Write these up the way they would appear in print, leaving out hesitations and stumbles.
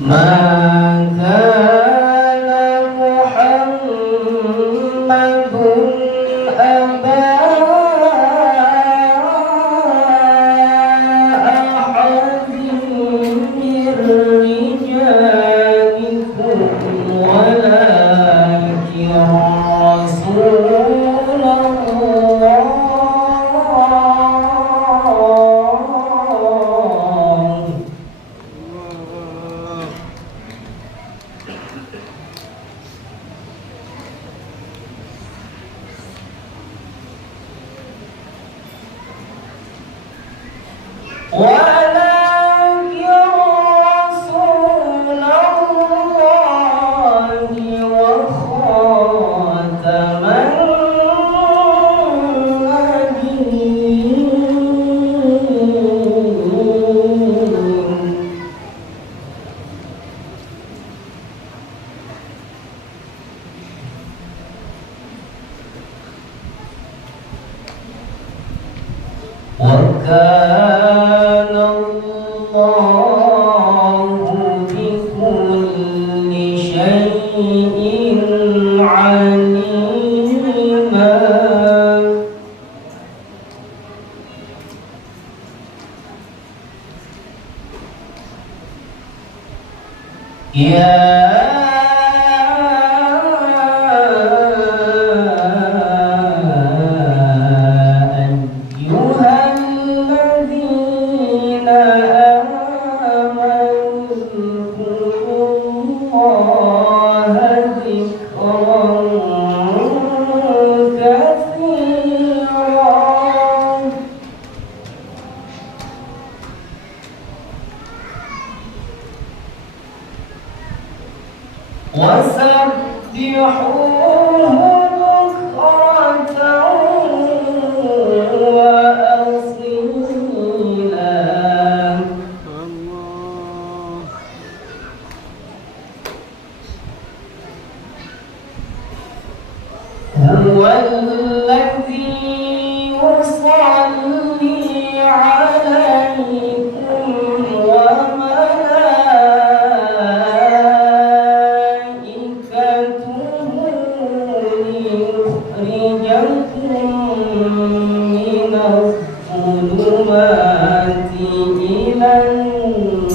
ما كان محمد أبا أحد من رجالكم ولكن رسول الله وخاتم النبيين وكان الله بكل شيء عليما يا أيها الذين آمنوا اذكروا الله ذكرا كثيرا وسبحوه بكرة وأصيلا هو الذي يصلي عليكم وملائكته ليخرجكم من الظلمات إلى النور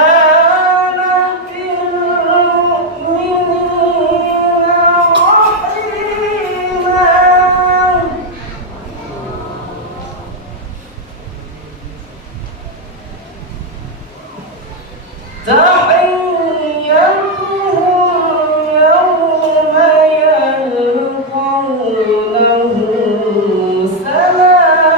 وكان بالمؤمنين رحيما تحيتهم يوم يلقونه سلام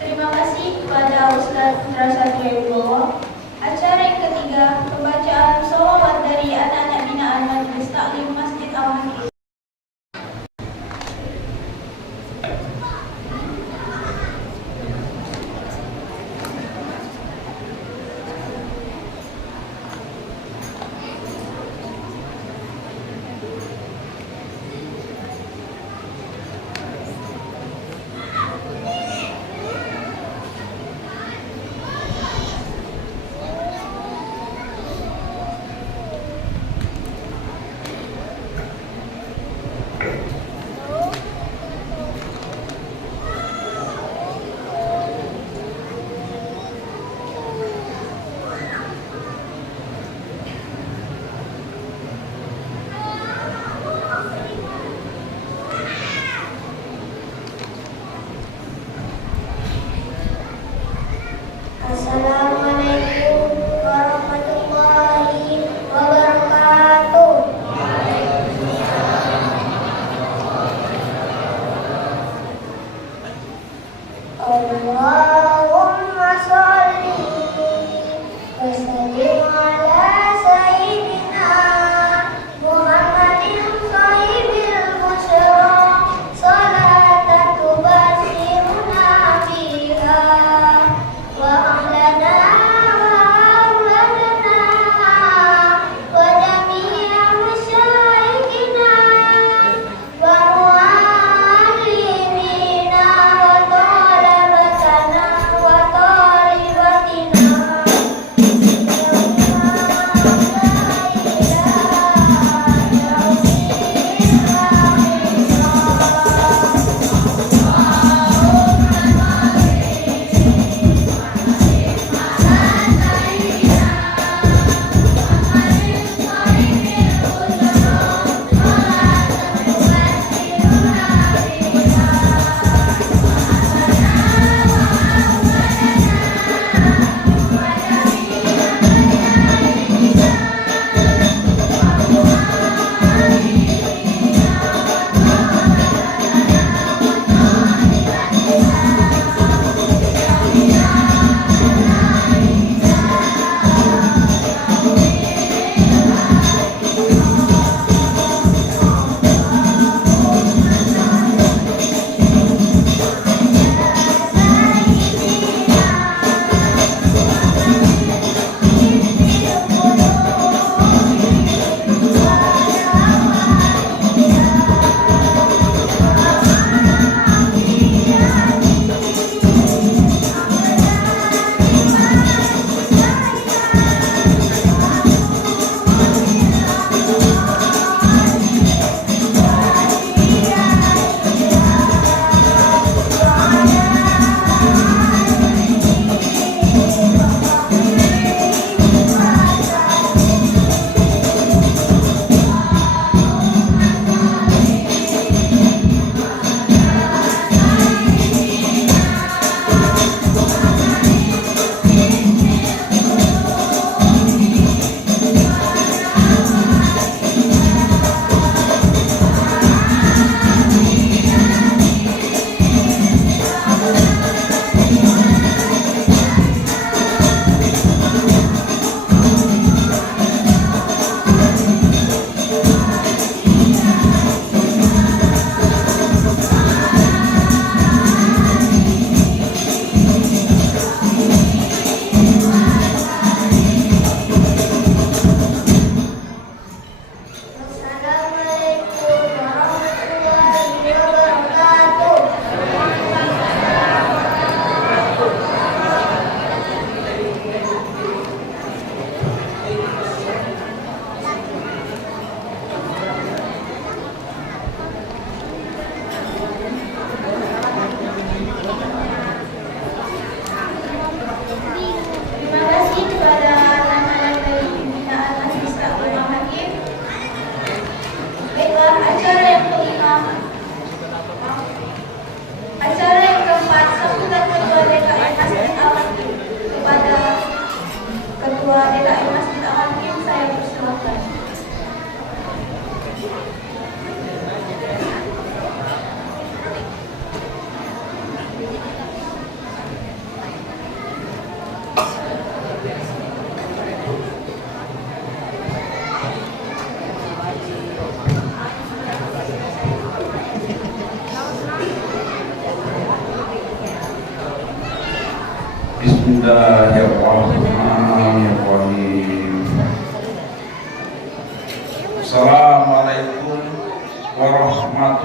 Terima kasih kepada Ustadz Indra Satria Wibowo. Acara yang ketiga, pembacaan sholawat dari anak-anak binaan Majelis Taklim Masjid Al-Masjid.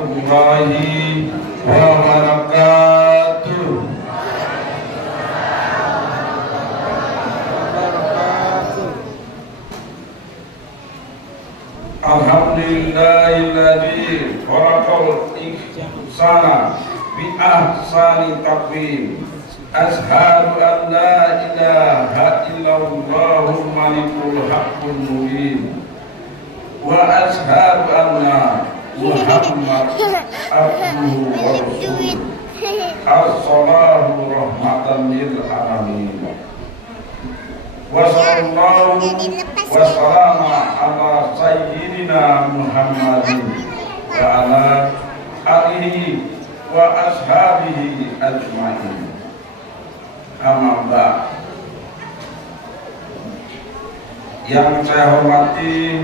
warahmatullahi wabarakatuh. Alhamdulillahilladzi khalaqal insana bi ahsani taqwim. Ashhadu an la ilaha illallahul malikul haqqul mubin. Wa ashhadu anna Muhammad abduhu wa rasuluh. As-salatu rahmatan lil alamin. Wa sallallahu wa sallama ala sayyidina Muhammadin wa ala alihi wa ashabihi ajma'in. Amma ba'd. Yang saya hormati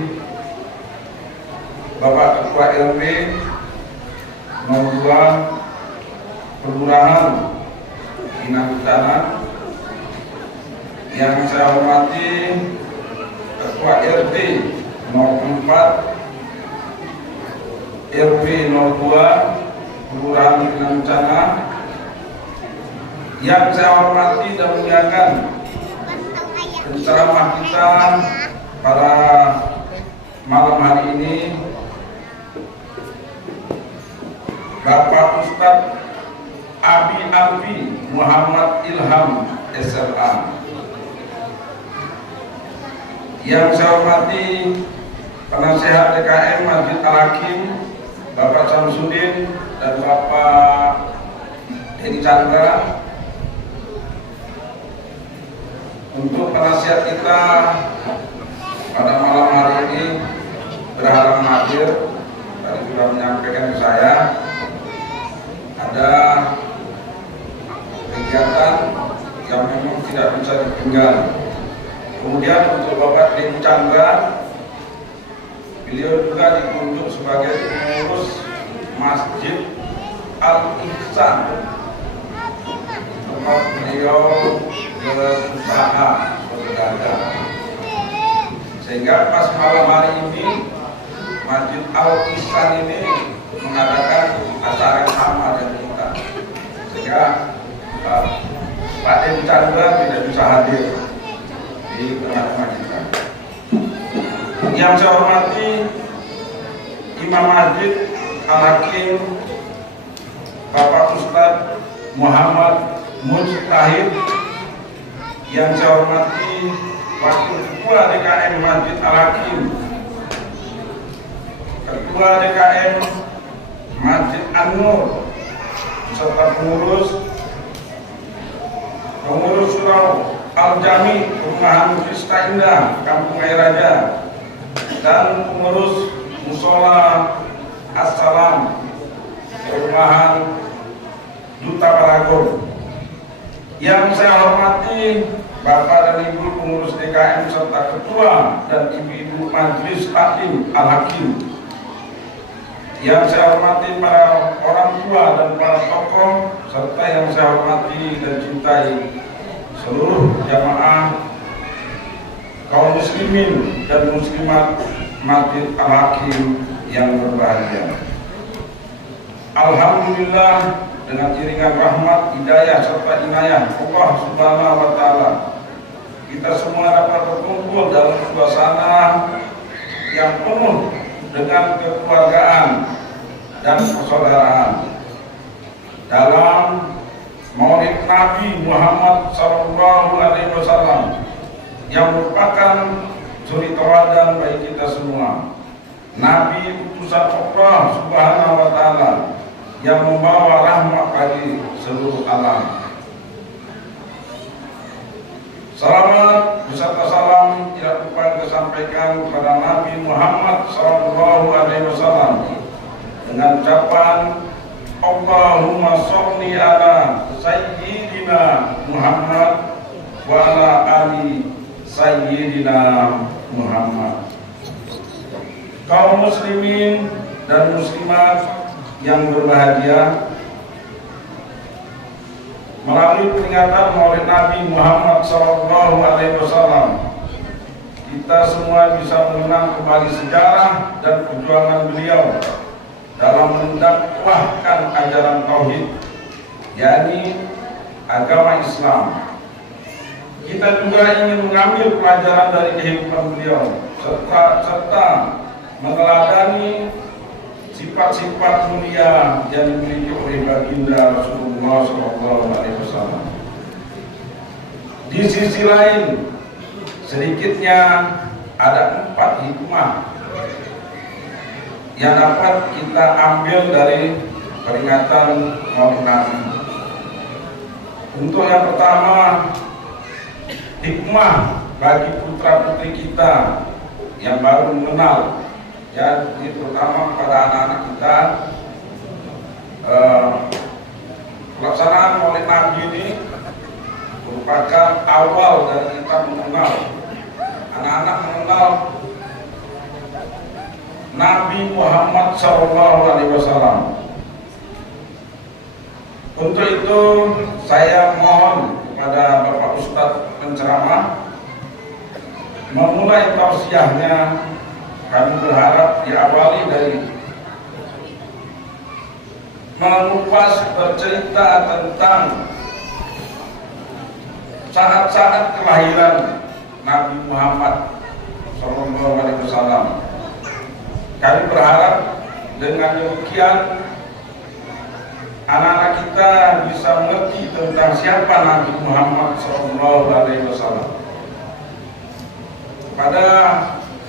Bapak Ketua RW Nomor 2 Kelurahan Inangutana, yang saya hormati Ketua RT Nomor 4 RW 02 Kelurahan Inangutana, yang saya hormati dan muliakan penceramah kita pada malam hari ini, Bapak Ustadz Abi Alfi Muhammad Ilham SLA. Yang saya hormati penasehat DKM Masjid Al-Hakim Bapak Samsudin dan Bapak Edi Chandra. Untuk penasihat kita pada malam hari ini berhalangan hadir, tadi sudah menyampaikan ke saya ada kegiatan yang memang tidak bisa ditinggal. Kemudian untuk Bapak Edi Chandra, beliau juga ditunjuk sebagai pengurus Masjid Al-Ihsan, tempat beliau berusaha berdagang, sehingga pas malam hari ini Masjid Al-Ihsan ini mengadakan acara yang sama dengan kita, sehingga Pak Edi Chandra tidak bisa hadir di tengah-tengah kita. Yang saya hormati Imam Masjid Al-Hakim Bapak Ustadz Muhammad Mujtahid, yang saya hormati Wakil Ketua DKM Masjid Al-Hakim, Ketua DKM Masjid An-Nur, serta pengurus Surau Al-Jami Perumahan Vista Indah Kampung Air Raja, dan pengurus Musola As-Salam Perumahan Duta Paragon. Yang saya hormati Bapak dan Ibu pengurus DKM serta Ketua dan Ibu-Ibu Majelis Taklim Al-Hakim. Yang saya hormati para orang tua dan para tokoh, serta yang saya hormati dan cintai seluruh jamaah kaum muslimin dan muslimat Masjid Al-Hakim yang berbahagia. Alhamdulillah, dengan iringan rahmat, hidayah serta inayah Allah Subhanahu wa Ta'ala, kita semua dapat berkumpul dalam suasana yang penuh dengan kekeluargaan dan persaudaraan dalam Maulid Nabi Muhammad SAW, yang merupakan suri teladan bagi kita semua. Nabi utusan Allah Subhanahu wa Ta'ala yang membawa rahmat bagi seluruh alam. Selamat beserta salam tidak lupa disampaikan kepada Nabi Muhammad SAW dengan ucapan Allahumma sholli ala sayyidina Muhammad wa ala ali sayyidina Muhammad. Kaum muslimin dan muslimat yang berbahagia, melalui peringatan Maulid Nabi Muhammad SAW, kita semua bisa mengenang kembali sejarah dan perjuangan beliau dalam mendakwahkan ajaran tauhid, yakni agama Islam. Kita juga ingin mengambil pelajaran dari kehidupan beliau serta meneladani sifat-sifat mulia yang dimiliki oleh baginda Rasulullah SAW. Di sisi lain, sedikitnya ada 4 hikmah yang dapat kita ambil dari peringatan Maulid Nabi. Untuk yang pertama, hikmah bagi putra-putri kita yang baru mengenal, ya, terutama pada anak-anak kita, pelaksanaan Maulid Nabi ini merupakan awal dari kita mengenal, anak-anak mengenal Nabi Muhammad SAW. Untuk itu saya mohon kepada Bapak Ustadz penceramah memulai tausiahnya. Kami berharap diawali dari mengupas bercerita tentang saat-saat kelahiran Nabi Muhammad SAW. Kami berharap dengan demikian anak-anak kita bisa mengerti tentang siapa Nabi Muhammad SAW. Pada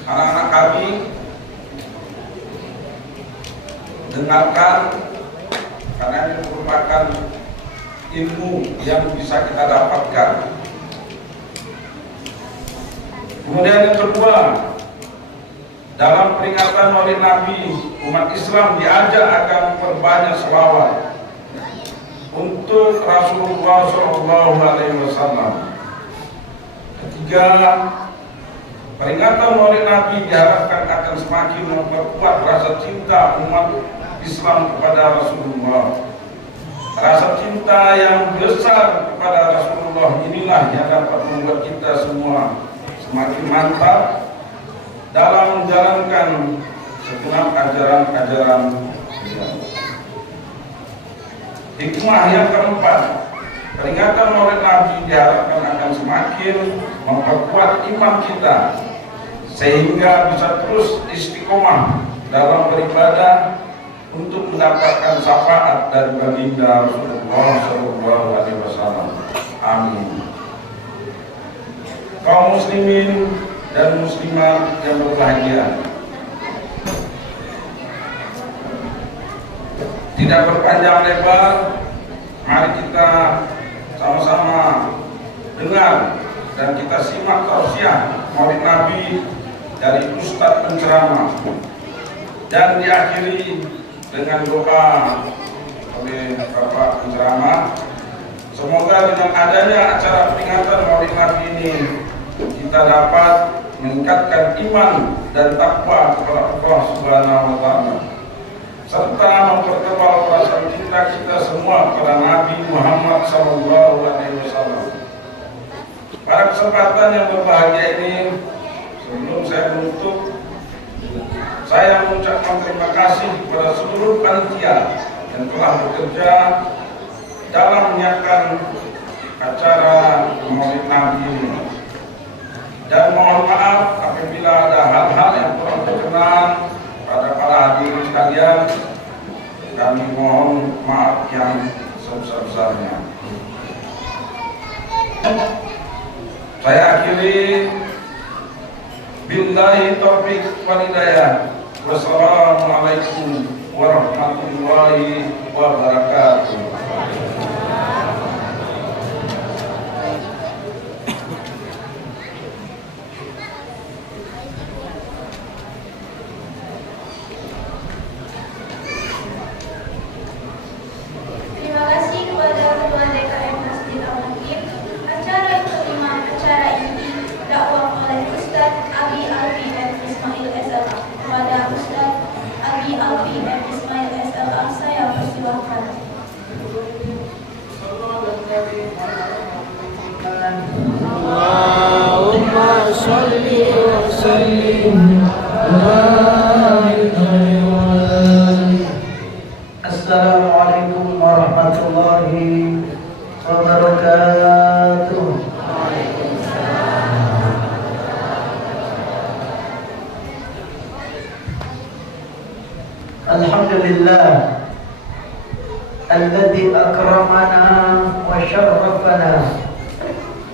anak-anak kami, dengarkan, karena ini merupakan ilmu yang bisa kita dapatkan. Kemudian yang kedua, dalam peringatan Maulid Nabi, umat Islam diajak akan memperbanyak selawat untuk Rasulullah SAW. Ketiga, peringatan Maulid Nabi diharapkan akan semakin memperkuat rasa cinta umat Islam kepada Rasulullah. Rasa cinta yang besar kepada Rasulullah inilah yang dapat membuat kita semua semakin mantap dalam menjalankan segenap ajaran-ajaran beliau. Hikmah yang keempat, peringatan Maulid Nabi diharapkan akan semakin memperkuat iman kita sehingga bisa terus istiqomah dalam beribadah untuk mendapatkan syafaat dari baginda Rasulullah SAW. Amin. Kaum muslimin dan muslimat yang berbahagia, tidak berpanjang lebar, mari kita sama-sama dengar dan kita simak tausiah Maulid Nabi dari Ustadz penceramah dan diakhiri dengan doa oleh Bapak penceramah. Semoga dengan adanya acara peringatan Maulid Nabi ini kita dapat meningkatkan iman dan takwa kepada Allah Subhanahu wa Ta'ala, serta mempertebal rasa cinta kita semua kepada Nabi Muhammad SAW. Pada kesempatan yang berbahagia ini, sebelum saya menutup, saya mengucapkan terima kasih kepada seluruh panitia yang telah bekerja dalam menyiapkan acara Maulid Nabi ini. Dan mohon maaf apabila ada hal-hal yang kurang berkenan pada para hadirin sekalian. Kami mohon maaf yang sebesar-besarnya. Saya akhiri, billahi taufiq wal hidayah. Wassalamualaikum warahmatullahi wabarakatuh. Terima kasih kepada Ketua DKM Masjid Al-Hakim. Acara yang kelima, acara ini dakwah oleh Ustadz Abi Alfi M. Ismail SLA. Kepada Ustadz Abi Alfi M. Ismail SLA, saya persilahkan. Allahumma sholli wa sallim wa barik alaihi wa sallam. Alhamdulillah alladzi akramana wa syarrafana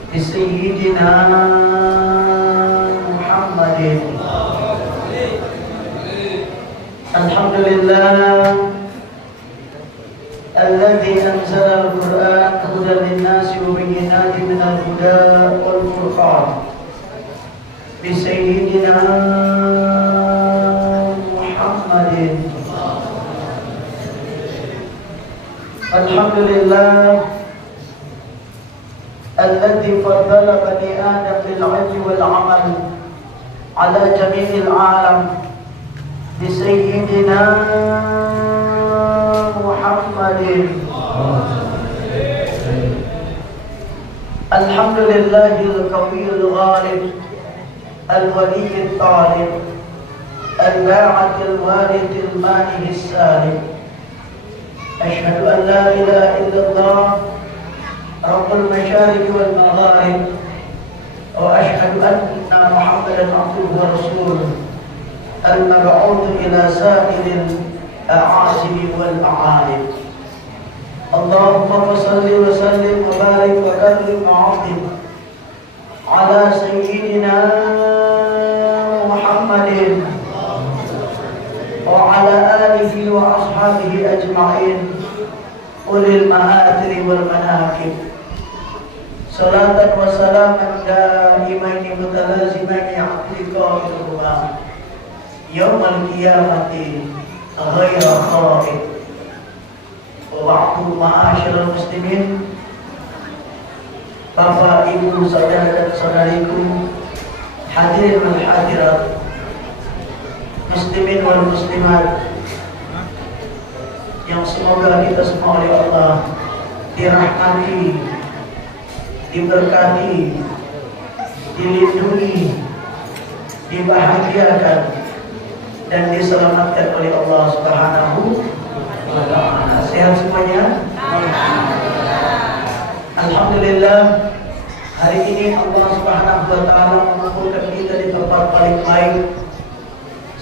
bi sayyidina Muhammadin. Alhamdulillah alladzi anzala al-Qur'an hudan lin-nasi wa bayyinatin minal huda wal furqan bi sayyidina Muhammadin. Alhamdulillah alladzi faddala bani Adam bil 'ilmi wal 'amal 'ala jami'il 'alam bi sayyidina Muhammadin. Alhamdulillahil qawiyil ghalib al-waliyyit talib al-ba'atil walidil manihis salim. Asyhadu an la ilaha illallah rabbul masyariqi wal magharib wa asyhadu anna Muhammadan abduhu wa rasuluh al-mab'uts ila sa'iril a'azimi wal a'alim. Allahumma shalli wa sallim wa barik wa karrim wa 'azim ala sayyidina Muhammadin wa ala alihi wa ashabihi ajma'in ulil ma'athiri wal manaqib. Salatan wa salaman daimaini mutalazimaini 'ala qiyamah yaumil qiyamati ghaira khaib. Wa ba'du, ma'asyiral muslimin, Bapak, Ibu, saudara dan saudariku, hadirin wal hadirat, muslimin wal muslimat yang semoga kita semua oleh Allah dirahmati, diberkati, dilindungi, dibahagiakan dan diselamatkan oleh Allah Subhanahu wa ta'ala. Sehat semuanya? Alhamdulillah, hari ini Allah Subhanahu wa ta'ala mengumpulkan kita di tempat paling baik.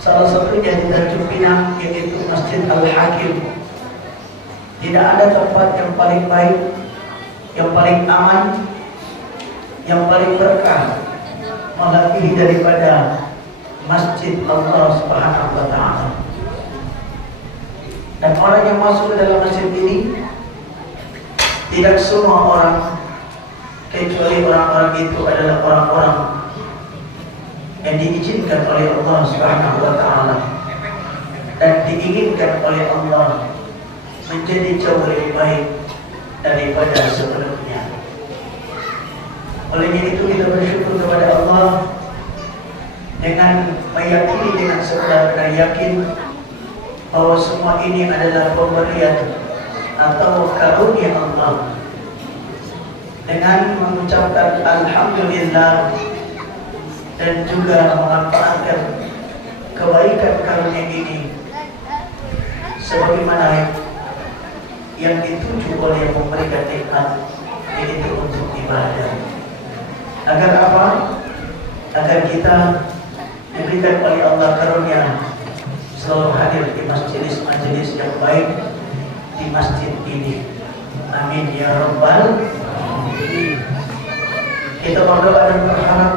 Salah satunya di Tanjung Pinang, yaitu Masjid Al-Hakim. Tidak ada tempat yang paling baik, yang paling aman, yang paling berkah melebihi daripada Masjid Allah Subhanahu wa ta'ala. Dan orang yang masuk ke dalam masjid ini, tidak semua orang, kecuali orang-orang itu adalah orang-orang yang diizinkan oleh Allah Subhanahu wa ta'ala dan diinginkan oleh Allah menjadi jauh lebih baik daripada sebelumnya. Oleh itu kita bersyukur kepada Allah dengan meyakini, dengan sebenar-benar yakin bahwa semua ini adalah pemberian atau karunia Allah. Dengan mengucapkan Alhamdulillah dan juga memanfaatkan kebaikan karunia ini sebagaimana yang dituju oleh yang memberikan nikmat, yaitu untuk ibadah. Agar apa? Agar kita diberikan oleh Allah karunia selalu hadir di majelis-majelis yang baik di masjid ini. Amin ya rabbal alamin. Kita berdoa dan berharap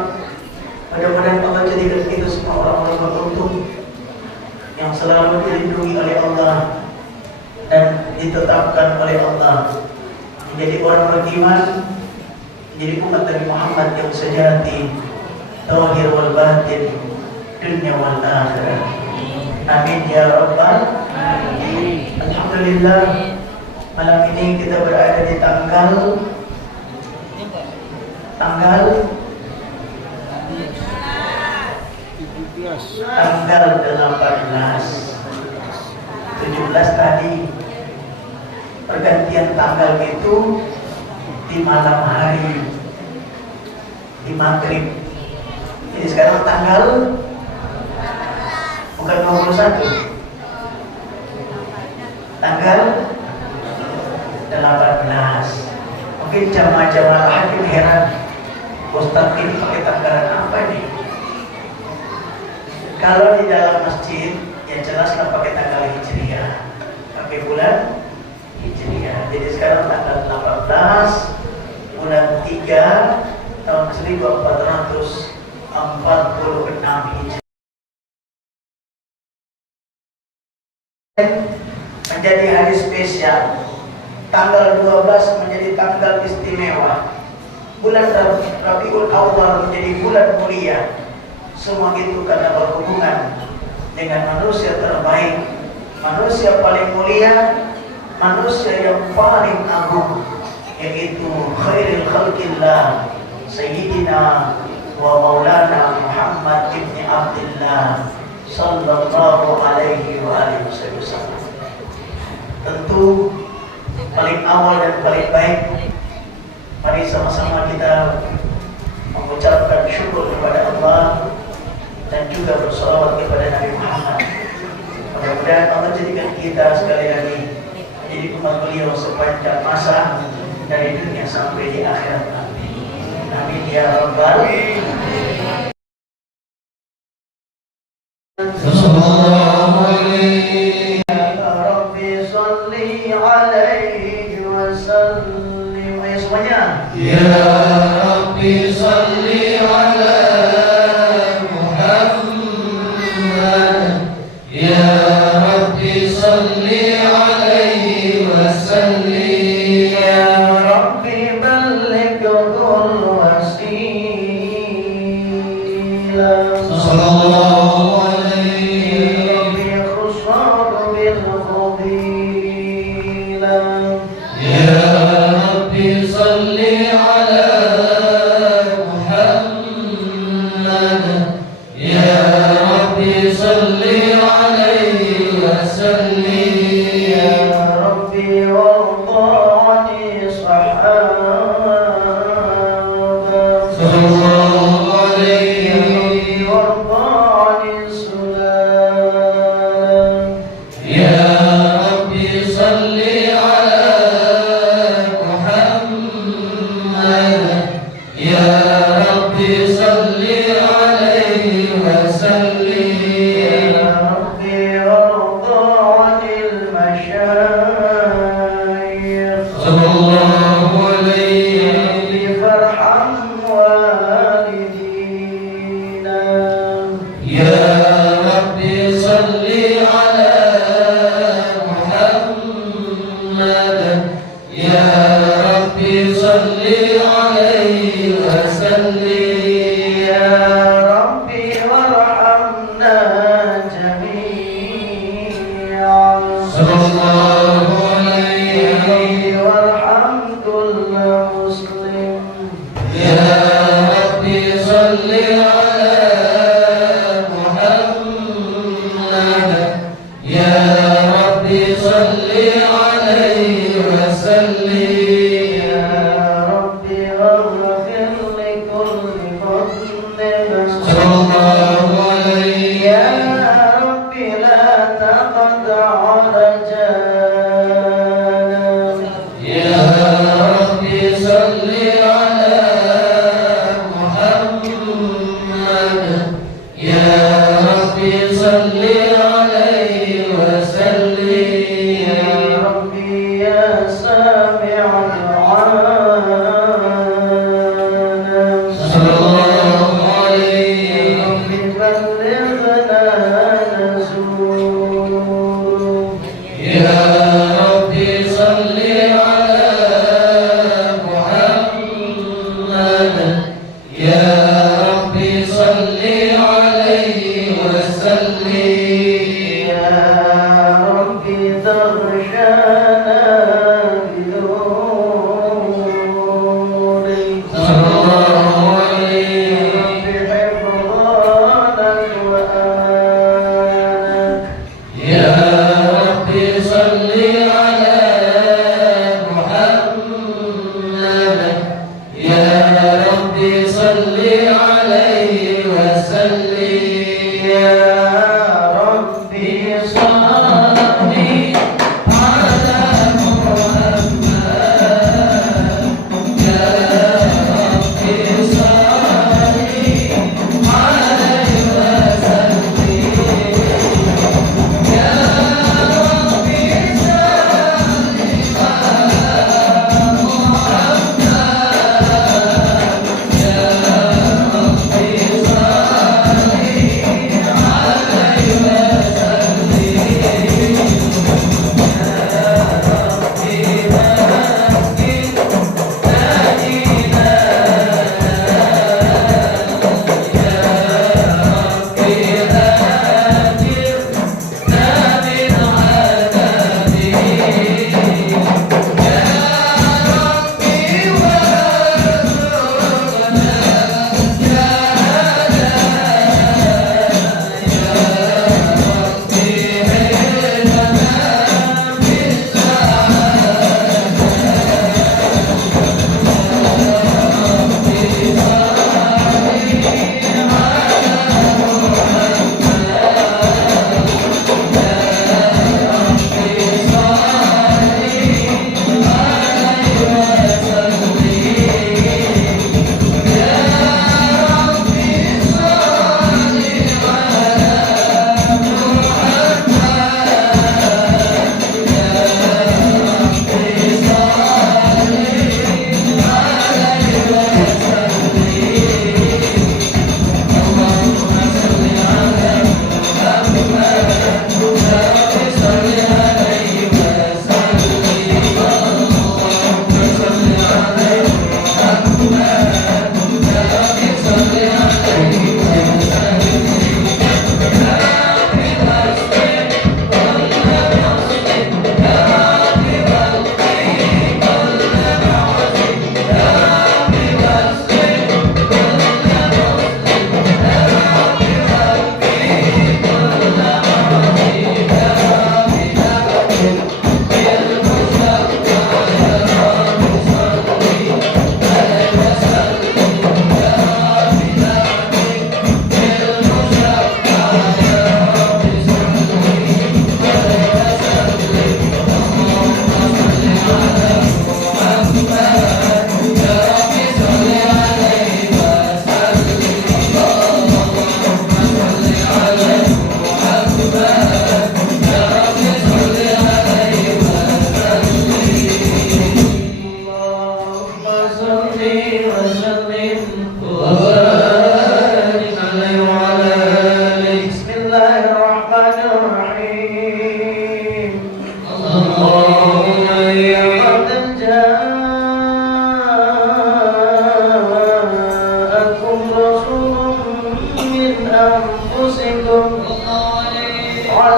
mudah-mudahan Allah jadikan kita semua orang-orang beruntung yang selalu dilindungi oleh Allah dan ditetapkan oleh Allah menjadi orang beriman, menjadi umat dari Muhammad yang sejati, zahir wal batin, dunia wal akhirah. Amin ya rabbal alamin. Alhamdulillah, malam ini kita berada di tanggal 18, 17 tadi. Pergantian tanggal itu di malam hari, di maghrib. Jadi sekarang tanggal bukan 21, tanggal 18. Mungkin jamaah-jamaah hakim heran, Ustaz ini pakai tanggalan apa nih? Kalau di dalam masjid Yang jelas kan pakai tanggal Hijriah, pakai bulan Hijriah. Jadi sekarang tanggal 18 bulan 3 tahun 1446 Hijriah. Menjadi hari spesial. Tanggal 12 menjadi tanggal istimewa. Bulan Rabiul Awal menjadi bulan mulia. Semua itu karena berhubungan dengan manusia terbaik, manusia paling mulia, manusia yang paling agung, yaitu khairul khalqillah Sayyidina wa Maulana Muhammad ibn Abdullah sallallahu alaihi wa alihi wasallam. Tentu paling awal dan paling baik, mari sama-sama kita mengucapkan syukur kepada Allah dan juga bersalawat kepada Nabi Muhammad. Mudah-mudahan Allah jadikan kita sekali lagi menjadi umat beliau sepanjang masa dari dunia sampai di akhirat. Amin ya rabbal alamin. Sallallahu alaihi Rabbi salli alaihi wa sallim. Ayo semuanya. Ya Rabbi salli ala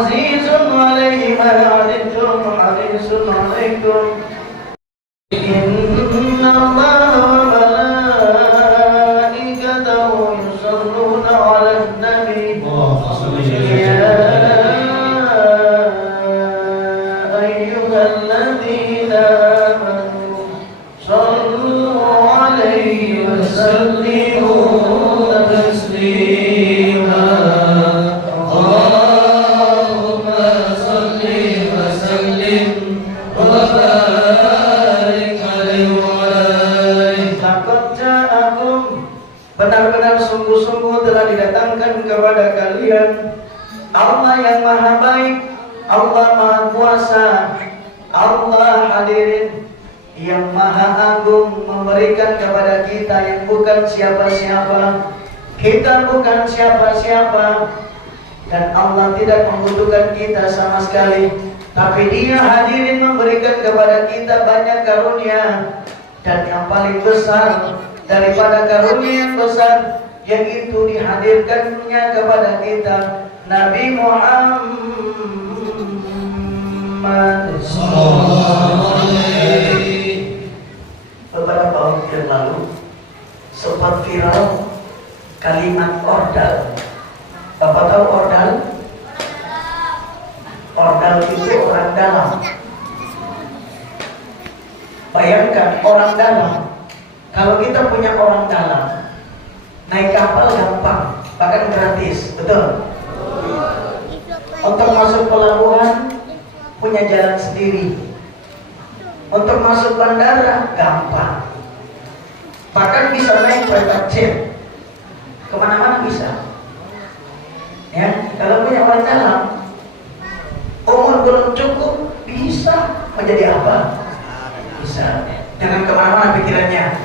azizun 'alaihi ma 'anittum harisun 'alaikum innallaha wa malaikatahu yusholluna 'alan nabi ya ayyuhalladzina amanu shallu 'alaihi wa sallimu taslima Allahumma salli wa sallim wa barik alaihi wa alaihi. Laqad ja'akum, benar-benar sungguh-sungguh telah didatangkan kepada kalian Allah yang maha baik, Allah maha kuasa, Allah hadirin yang maha agung memberikan kepada kita yang bukan siapa-siapa. Kita bukan siapa-siapa dan Allah tidak membutuhkan kita sama sekali, tapi Dia hadirin memberikan kepada kita banyak karunia, dan yang paling besar daripada karunia yang besar yaitu dihadirkannya kepada kita Nabi Muhammad beberapa waktu yang lalu sempat viral kalimat ordal. Bapak tahu ordal? Ordal itu orang dalam. Bayangkan orang dalam. Kalau kita punya orang dalam, naik kapal gampang, bahkan gratis, betul? Untuk masuk pelabuhan punya jalan sendiri. Untuk masuk bandara gampang. Bahkan bisa naik private jet. Kemana-mana bisa. Ya, kalau punya orang dalam, umur belum cukup bisa menjadi apa? Bisa. Jangan kemana-mana pikirannya.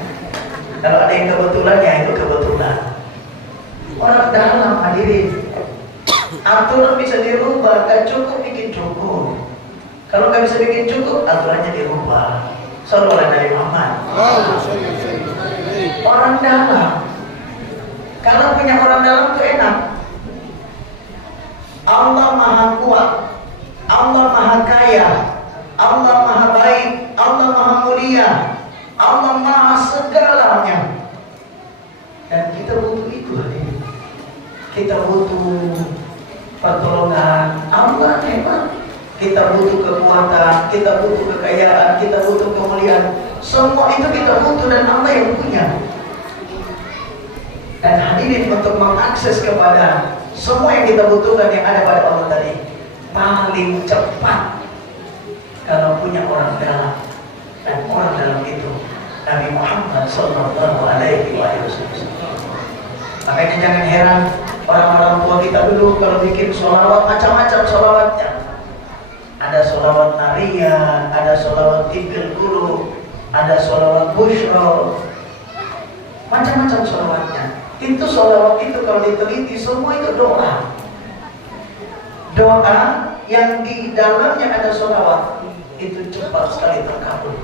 Kalau ada yang kebetulan ya itu kebetulan. Orang dalam hadirin. Aturan bisa dirubah, gak cukup bikin cukup. Kalau gak bisa bikin cukup, aturannya dirubah. Sallallahu alaihi Muhammad. Orang dalam. Kalau punya orang dalam itu enak. Allah maha kuat, Allah maha kaya, Allah maha baik, Allah maha mulia, Allah maha segalanya. Dan kita butuh itu hari ini. Kita butuh pertolongan Allah hebat. Kita butuh kekuatan, kita butuh kekayaan, kita butuh kemuliaan. Semua itu kita butuh dan Allah yang punya. Dan hadirin untuk mengakses kepada semua yang kita butuhkan yang ada pada Allah tadi paling cepat kalau punya orang dalam, dan orang dalam itu Nabi Muhammad Sallallahu Alaihi Wasallam. Makanya jangan heran orang-orang tua kita dulu kalau bikin sholawat macam-macam sholawatnya. Ada sholawat nariyah, ada sholawat tibil guru, ada sholawat bushro, macam-macam sholawatnya. Itu sholawat itu kalau diteliti semua itu doa. Doa yang di dalamnya ada sholawat itu cepat sekali terkabul.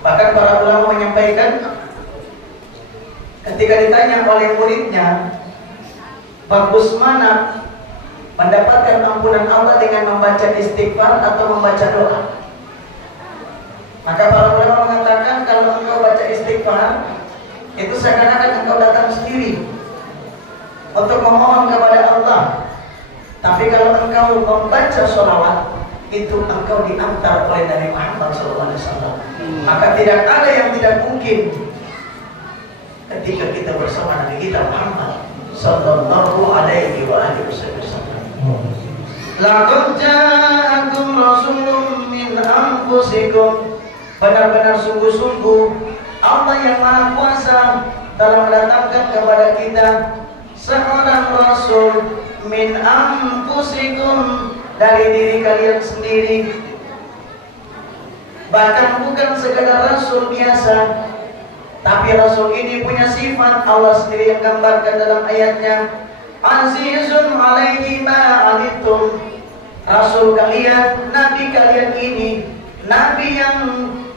Bahkan para ulama menyampaikan ketika ditanya oleh muridnya, bagus mana mendapatkan ampunan Allah dengan membaca istighfar atau membaca doa? Maka para ulama mengatakan kalau engkau baca istighfar itu seakan-akan engkau datang sendiri untuk memohon kepada Allah. Tapi kalau engkau membaca sholawat, itu engkau diantar oleh Nabi Muhammad SAW. Maka tidak ada yang tidak mungkin ketika kita bersama Nabi kita Muhammad Sallallahu Alaihi Wasallam. Laqad ja'akum rasulun min anfusikum, benar-benar sungguh-sungguh Allah yang Maha Kuasa telah mendatangkan kepada kita seorang rasul min anfusikum, dari diri kalian sendiri. Bahkan bukan sekadar rasul biasa, tapi rasul ini punya sifat Allah sendiri yang gambarkan dalam ayatnya, azizun 'alaihi ma 'anittum. Rasul kalian, nabi kalian ini nabi yang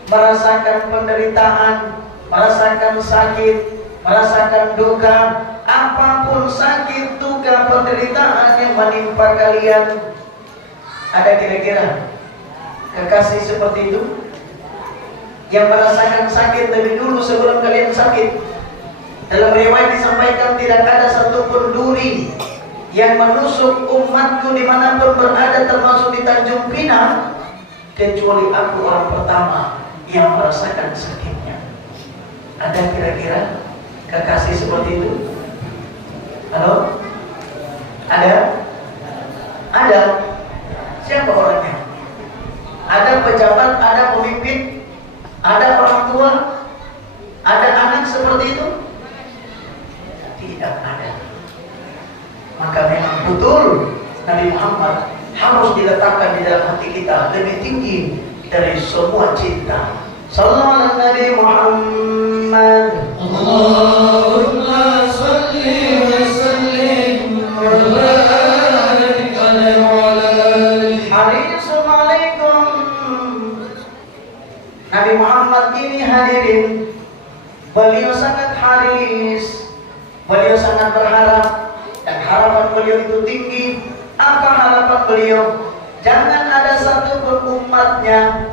merasakan penderitaan, merasakan sakit, merasakan duka, apapun sakit, duka, penderitaan yang menimpa kalian, Ada kira-kira kekasih seperti itu yang merasakan sakit lebih dulu sebelum kalian sakit? Dalam riwayat disampaikan tidak ada satupun duri yang menusuk umatku dimanapun berada, termasuk di Tanjung Pinang, kecuali aku orang pertama yang merasakan sakitnya. Ada kira-kira kekasih seperti itu? Halo? Ada? Ada? Siapa orangnya? Ada pejabat, ada pemimpin, ada orang tua, ada anak seperti itu? Tidak ada. Maka memang betul Nabi Muhammad harus diletakkan di dalam hati kita lebih tinggi dari semua cinta. Sallallahu alaihi Muhammad. Allahumma salli wa sallim wa barik alaihi. Harisun alaikum. Nabi Muhammad ini hadirin, beliau sangat haris, beliau sangat berharap, dan harapan beliau itu tinggi. Apa harapan beliau? Jangan ada satupun umatnya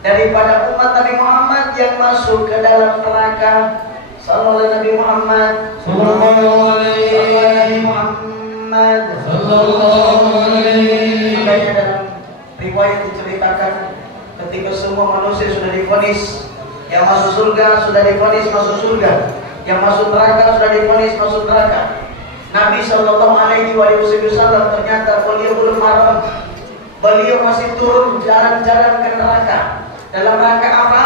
daripada umat Nabi Muhammad yang masuk ke dalam neraka. Sallallahu Nabi Muhammad, Sallallahu alaihi Muhammad, Sallallahu alaihi. Makanya dalam riwayat diceritakan ketika semua manusia sudah divonis yang masuk surga, sudah divonis masuk surga, yang masuk neraka sudah divonis masuk neraka. Nabi Sallallahu Alaihi Wasallam ternyata beliau belum marah, beliau masih turun jalan-jalan ke neraka. Dalam rangka apa?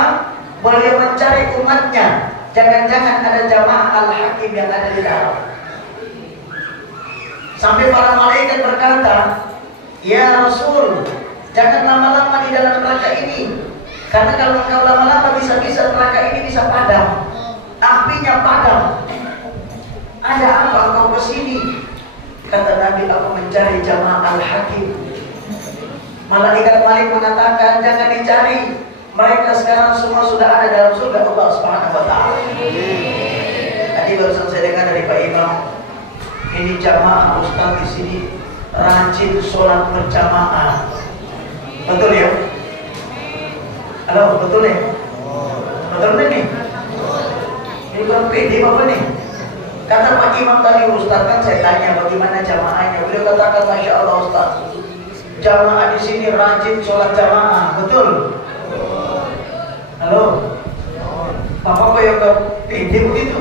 Beliau mencari umatnya. Jangan-jangan ada jamaah al-hakim yang ada di dalam. Sampai para malaikat berkata, ya Rasul, jangan lama-lama di dalam neraka ini, karena kalau engkau lama-lama bisa-bisa neraka ini bisa padam, apinya padam. Ada apa engkau kesini? Kata Nabi, aku mencari jamaah al-hakim. Malaikat Malik mengatakan, jangan dicari, mereka sekarang semua sudah ada dalam surga Allah Subhanahu wa taala. Tadi barusan saya dengar dari Pak Imam, ini jamaah Ustaz di sini rajin sholat berjamaah. Betul ya? Halo, betul ya? Betul nih? Ini bukan PD apa nih? Kata Pak Imam tadi, Ustaz, kan saya tanya bagaimana jamaahnya. Beliau katakan, Masya Allah Ustaz, jamaah di sini rajin sholat jamaah. Betul? Halo? Bapak kok yang ke PD begitu?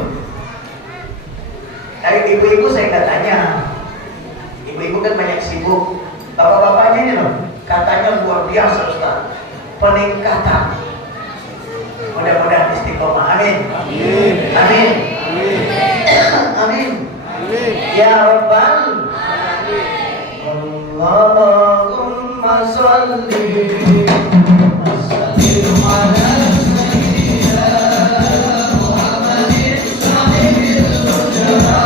Dari ibu-ibu saya nggak tanya. Ibu-ibu kan banyak sibuk. Bapak-bapaknya ini loh, katanya luar biasa Ustaz, peningkatan. Mudah-mudahan istiqomah. Amin. Amin. Amin. Amin. Amin. Ya Rabbal Alamin. Allahumma salli wa sallim ala sayyidina Muhammadin sahibil hujra.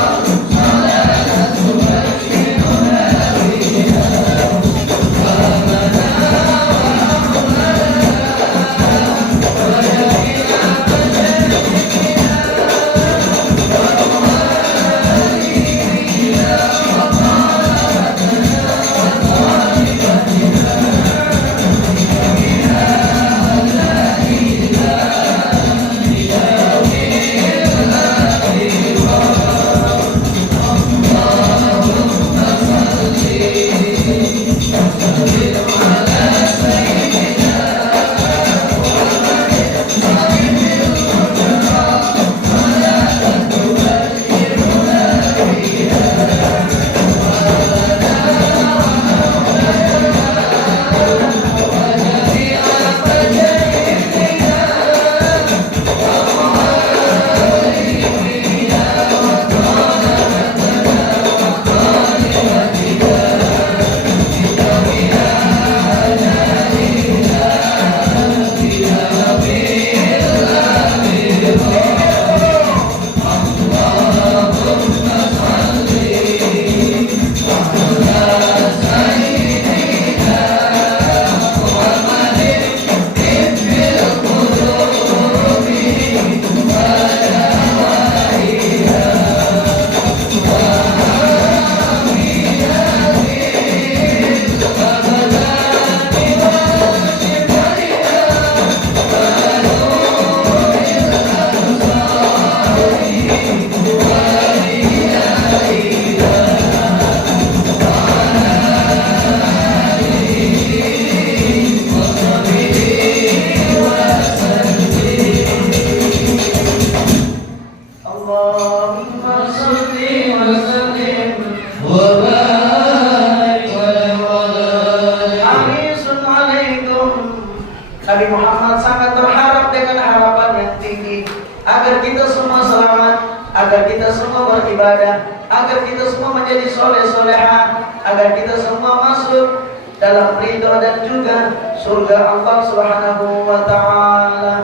kita semua menjadi soleh-soleha, agar kita semua masuk dalam ridho dan juga surga Allah Subhanahu wa Ta'ala.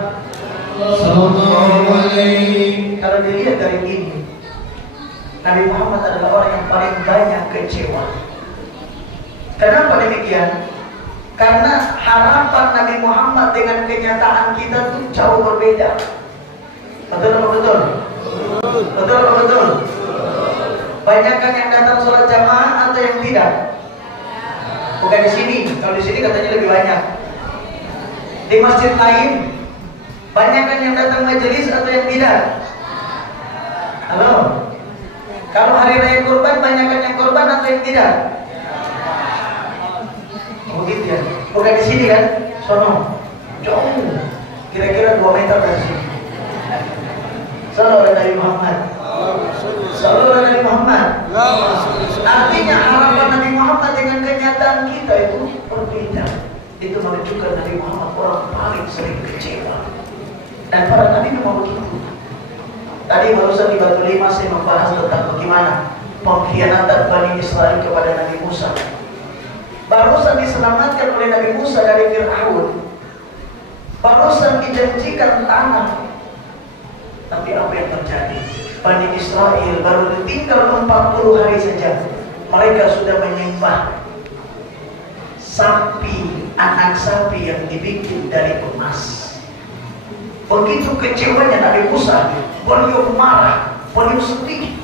Sallallahu alaihi. Kalau dilihat dari ini, Nabi Muhammad adalah orang yang paling banyak kecewa. Kenapa demikian? Karena harapan Nabi Muhammad dengan kenyataan kita itu jauh berbeda. Betul apa betul? Betul apa betul? Banyakkan yang datang sholat jamaah atau yang tidak? Bukan di sini. Kalau di sini katanya lebih banyak. Di masjid lain, banyakkan yang datang majelis atau yang tidak? Halo? Kalau hari raya kurban, banyakkan yang kurban atau yang tidak? Begitu ya. Bukan di sini kan? Sono. Jauh. Kira-kira 2 meter dari sini. Sallallahu alaihi Muhammad. Sallallahu alaihi Muhammad. Artinya harapan Nabi Muhammad dengan kenyataan kita itu berbeda. Itu menunjukkan Nabi Muhammad orang paling sering kecewa. Dan para Nabi memang begitu. Tadi barusan di Batu Lima saya membahas tentang bagaimana pengkhianatan Bani Israel kepada Nabi Musa. Barusan diselamatkan oleh Nabi Musa dari Fir'aun. Barusan dijanjikan tanah. Tapi apa yang terjadi? Bani Israel baru tinggal 40 hari saja, mereka sudah menyembah sapi, anak sapi yang dibikin dari emas. Begitu kecewanya Nabi Musa, beliau marah, beliau sedih.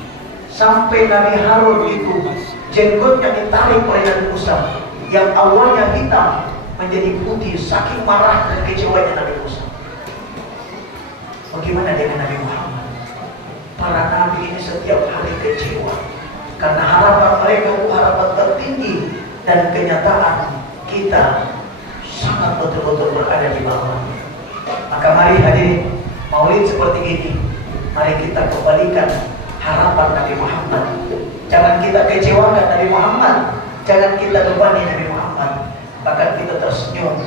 Sampai Nabi Harun itu jenggotnya ditarik oleh Nabi Musa, yang awalnya hitam menjadi putih saking marah dan kecewanya Nabi Musa. Bagaimana dengan Nabi Muhammad? Para nabi ini setiap hari kecewa karena harapan mereka itu harapan tertinggi, dan kenyataan kita sangat betul-betul berada di bawah. Maka mari hadirin, maulid seperti ini, mari kita kembalikan harapan Nabi Muhammad. Jangan kita kecewakan Nabi Muhammad, jangan kita bebani Nabi Muhammad, bahkan kita tersenyum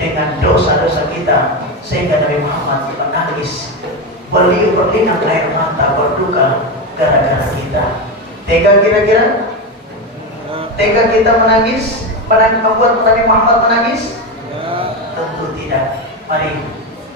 dengan dosa-dosa kita, sehingga Nabi Muhammad menangis. Beliau berlinang air mata berduka gara-gara kita. Tega kira-kira? Tega kita menangis membuat Nabi Muhammad menangis? Tentu tidak. Mari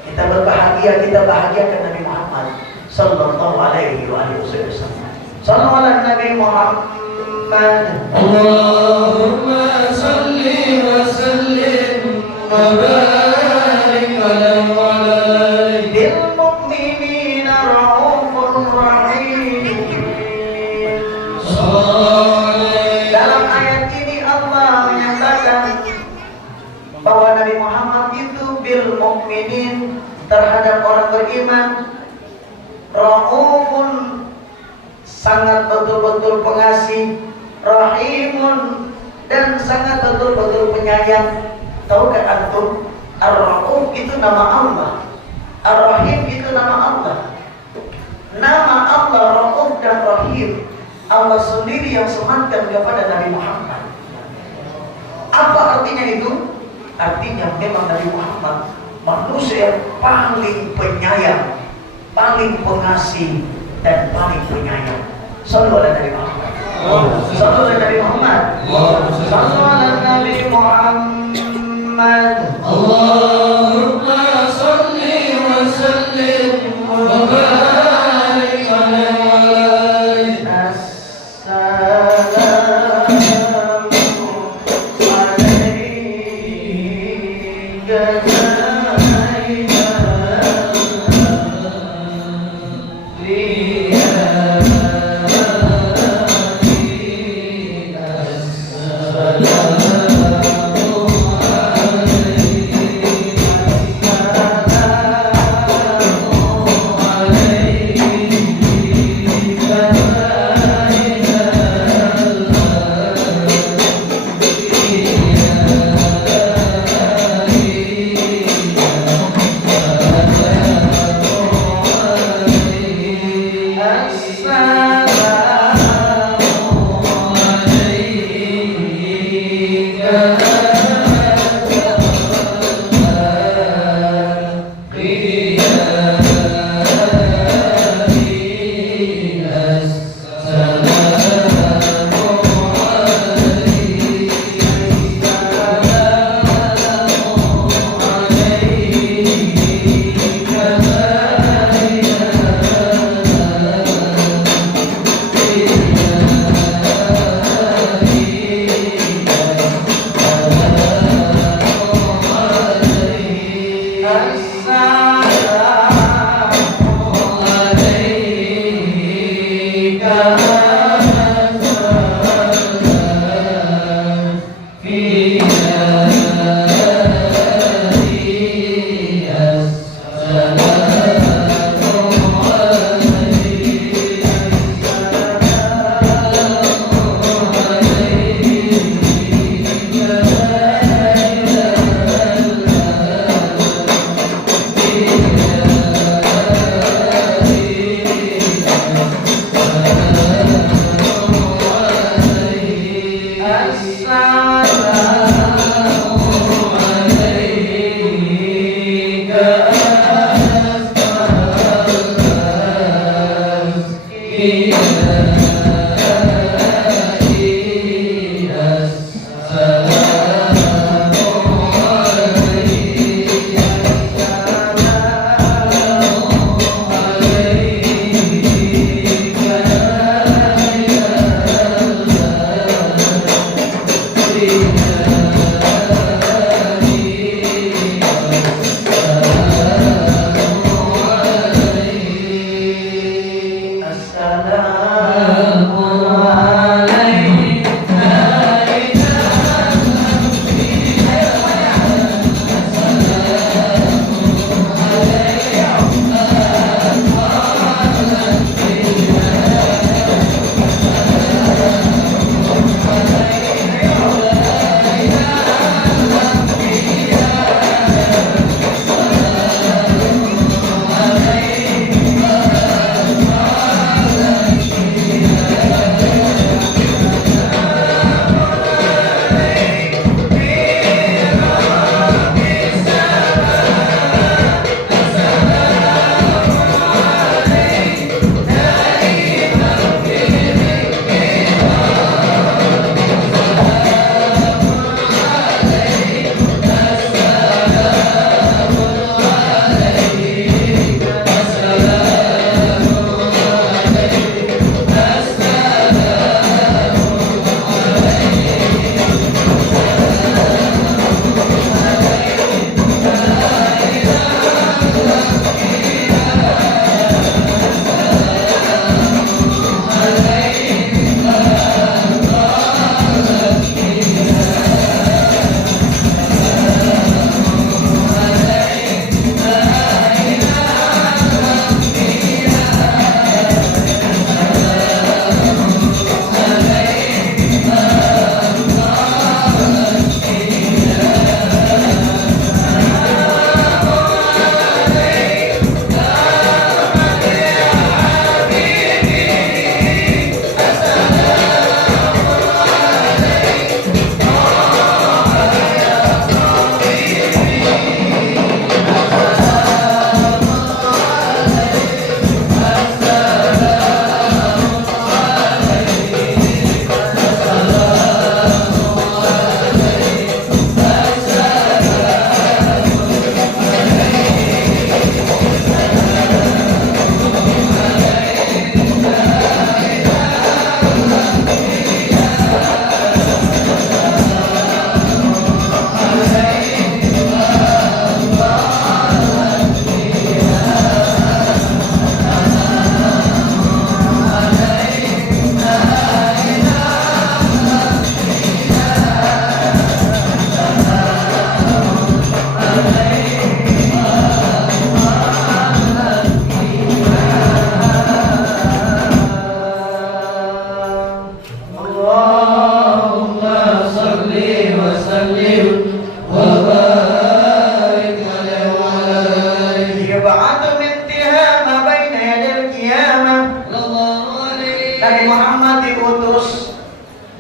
kita berbahagia, kita bahagiakan Nabi Muhammad sallallahu alaihi wasallam. Sallallahu ala Nabi Muhammad. Allahumma salli wa sallim wa barik alaihi wa alihi. Bil mu'minina raufur rahim. Dalam ayat ini Allah menyatakan bahwa Nabi Muhammad itu bil mu'minin, terhadap orang beriman, raufun, sangat betul-betul pengasih, rahimun, dan sangat betul-betul penyayang. Tahukah antum, Ar-Rauf itu nama Allah, Ar-Rahim itu nama Allah. Nama Allah Rauf dan Rahim, Allah sendiri yang sematkan kepada Nabi Muhammad. Apa artinya itu? Artinya memang Nabi Muhammad manusia yang paling penyayang, paling pengasih, dan paling penyayang. Sallallahu alaihi Nabi Muhammad. Sallallahu alaihi Nabi Muhammad. Sallallahu alaihi Nabi Muhammad. Allahumma salli wa sallim wa barik alaihi.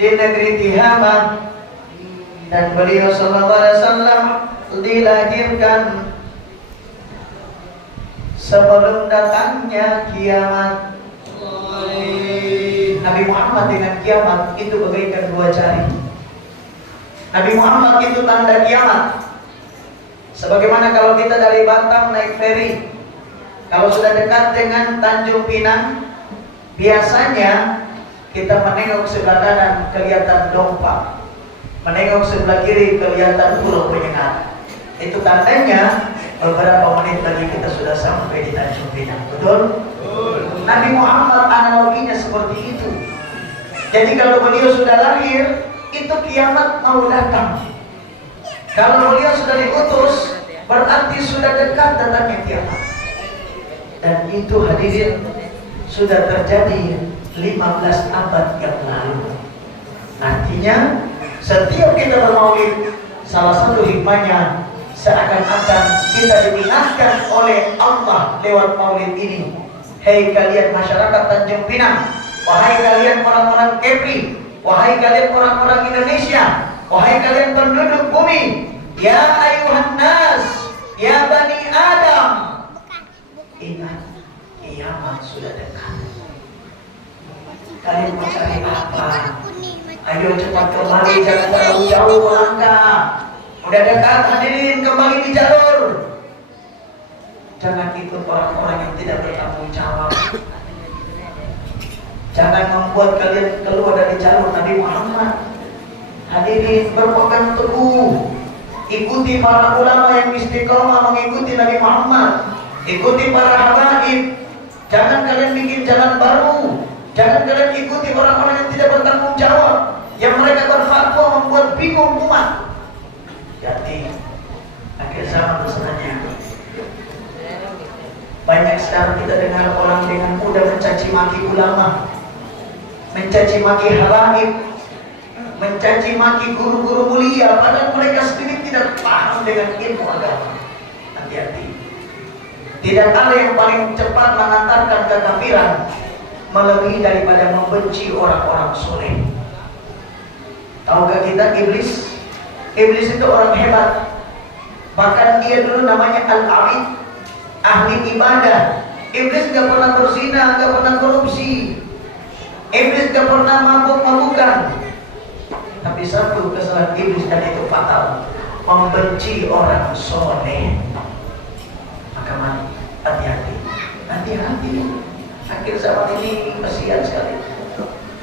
di negeri Tihamat, dan beliau sallallahu alaihi wasallam dilahirkan sebelum datangnya kiamat. Nabi Muhammad dengan kiamat itu bagaikan dua jari. Nabi Muhammad itu tanda kiamat. Sebagaimana kalau kita dari Batam naik feri, kalau sudah dekat dengan Tanjung Pinang, biasanya kita menengok sebelah kanan kelihatan Dompa, menengok sebelah kiri kelihatan Pulau Penyengat. Itu tandanya beberapa menit lagi kita sudah sampai di Tanjung Pinang. Betul? Nabi Muhammad analoginya seperti itu. Jadi kalau beliau sudah lahir, itu kiamat mau datang. Kalau beliau sudah diutus, berarti sudah dekat datangnya kiamat. Dan itu hadirin sudah terjadi 15 abad yang lalu. Artinya setiap kita bermaulid, salah satu hikmahnya seakan-akan kita diingatkan oleh Allah lewat maulid ini. Hei kalian masyarakat Tanjung Pinang, wahai kalian orang-orang Kepri, wahai kalian orang-orang Indonesia, wahai kalian penduduk bumi, ya ayuhan nas, ya bani Adam, ingat kiamat sudah dekat. Kalian mau cari apa? Ayo cepat kembali, jangan terlalu jauh melangkah. Udah dekat, hadirin, kembali di jalur. Jangan ikut orang-orang yang tidak bertanggung jawab. Jangan membuat kalian keluar dari jalur Nabi Muhammad. Hadirin, berpegang teguh. Ikuti para ulama yang istiqomah mengikuti Nabi Muhammad. Ikuti para habaib. Jangan kalian bikin jalan baru. Jangan kalian ikuti orang-orang yang tidak bertanggung jawab, yang mereka berfatwa membuat bingung umat. Jadi akhir zaman pesannya banyak sekarang kita dengar orang dengan mudah mencaci maki ulama, mencaci maki habaib, mencaci maki guru-guru mulia, padahal mereka sendiri tidak paham dengan ilmu agama. Hati-hati. Tidak ada yang paling cepat mengantarkan kekafiran melebihi daripada membenci orang-orang soleh. Tahukah kita iblis? Iblis itu orang hebat. Bahkan dia dulu namanya Al-Abid, ahli ibadah. Iblis gak pernah berzina, gak pernah korupsi. Iblis gak pernah mabuk-mabukan. Tapi satu kesalahan iblis dan itu fatal, membenci orang soleh. Maka mari, hati-hati, hati-hati. Akhir zaman ini kasihan sekali.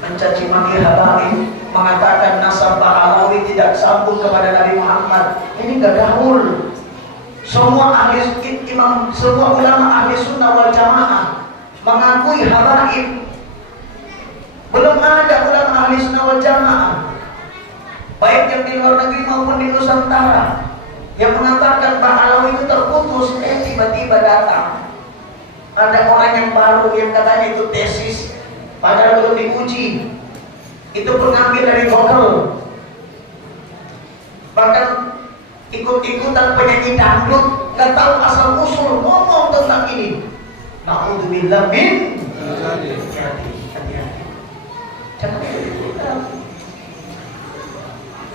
Mencaci maki habaib, mengatakan nasab Alawi tidak sambung kepada Nabi Muhammad. Ini gak gaul. Semua ahli imam, semua ulama ahli sunnah wal jamaah mengakui habaib. Belum ada ulama ahli sunnah wal jamaah, baik yang di luar negeri maupun di Nusantara, yang mengatakan Alawi itu terputus. Tiba-tiba datang ada orang yang baru yang katanya itu tesis, padahal belum diuji. Itu pengambil dari Google. Bahkan ikut-ikutan penyanyi dangdut, nggak tahu asal usul ngomong tentang ini. Na'udzubillah min. Hati-hati. Jangan ikut-ikutan.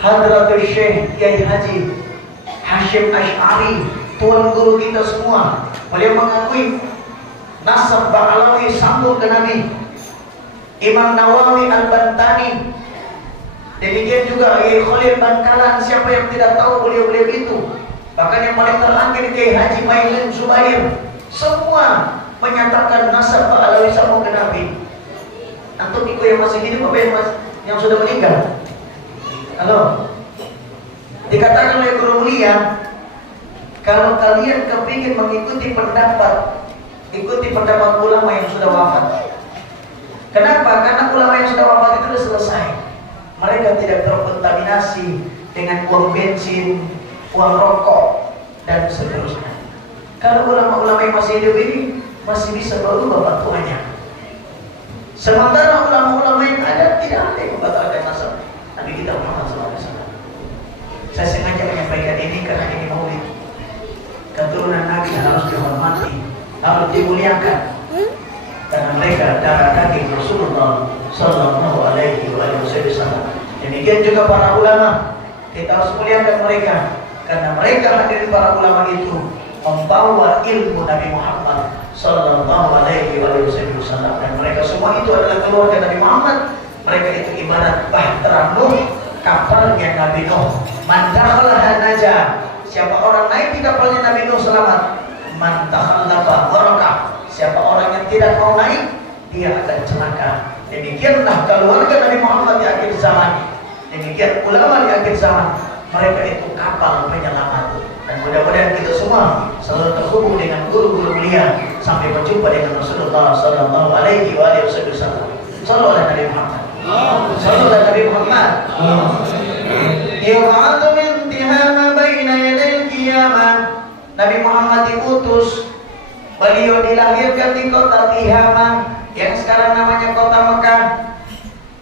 Hadratul Syekh Kiai Haji Hashim Asy'ari, tuan guru kita semua, beliau mengakui nasab Ba'alawi sambung ke Nabi. Imam Nawawi Al-Bantani, demikian juga Kiai Khalil Bangkalan. Siapa yang tidak tahu beliau-beliau itu? Bahkan yang paling terakhir Kiai Haji Mailun Zubair, semua menyatakan nasab Ba'alawi sambung ke Nabi. Antum ikut yang masih hidup apa yang sudah meninggal? Halo? Dikatakan oleh guru mulia, kalau kalian kepingin mengikuti pendapat, ikuti pendapat ulama yang sudah wafat. Kenapa? Karena ulama yang sudah wafat itu sudah selesai. Mereka tidak terkontaminasi dengan uang bensin, uang rokok, dan seterusnya. Kalau ulama-ulama yang masih hidup ini masih bisa berubah fatwanya. Sementara ulama-ulama yang ada tidak ada yang membatalkan nasab Nabi kita Muhammad SAW. Saya sengaja menyampaikan ini karena ini maulid. Keturunan Nabi harus dihormati, harus dimuliakan. Karena mereka darah daging Rasulullah Sallallahu Alaihi Wasallam. Demikian juga para ulama, kita harus muliakan mereka, karena mereka hadirin para ulama itu membawa ilmu Nabi Muhammad Sallallahu Alaihi Wasallam, dan mereka semua itu adalah keluarga Nabi Muhammad. Mereka itu ibarat bahtera Nuh, kapalnya Nabi Nuh. Man dakhala naja, siapa orang naik di kapalnya Nabi Nuh selamat. Man takhallafa gharqa, siapa orang yang tidak mau naik, dia akan celaka. Demikianlah keluarga Nabi Muhammad di akhir zaman. Demikian ulama di akhir zaman, mereka itu kapal penyelamat. Dan mudah-mudahan kita semua selalu terhubung dengan guru-guru mulia sampai berjumpa dengan Rasulullah Sallallahu Alaihi Wasallam. Sallallahu Alaihi Nabi Muhammad. Sallallahu Alaihi Nabi Muhammad. Yu'adu min tihama baina yadil qiyamah. Nabi Muhammad diutus. Beliau dilahirkan di kota Tihama yang sekarang namanya kota Mekah.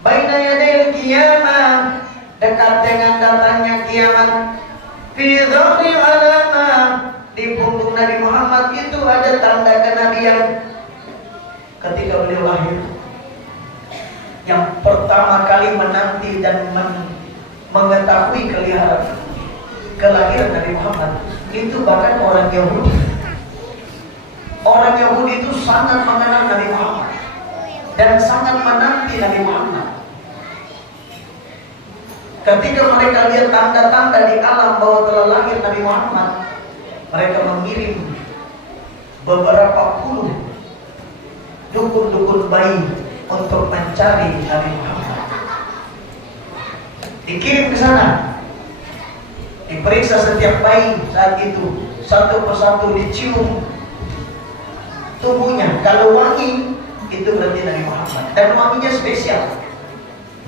Baina yadil qiyamah, dekat dengan datangnya kiamat. Fi dhahri alamah, di punggung Nabi Muhammad itu ada tanda kenabian. Ketika beliau lahir, yang pertama kali menanti dan mengetahui kelahiran Nabi Muhammad itu bahkan orang Yahudi. Orang Yahudi itu sangat mengenal Nabi Muhammad dan sangat menanti Nabi Muhammad. Ketika mereka lihat tanda-tanda di alam bahwa telah lahir Nabi Muhammad, mereka mengirim beberapa puluh dukun-dukun bayi untuk mencari Nabi Muhammad. Dikirim ke sana, diperiksa setiap bayi saat itu, satu persatu dicium tubuhnya. Kalau wangi, itu berarti Nabi Muhammad, dan wanginya spesial.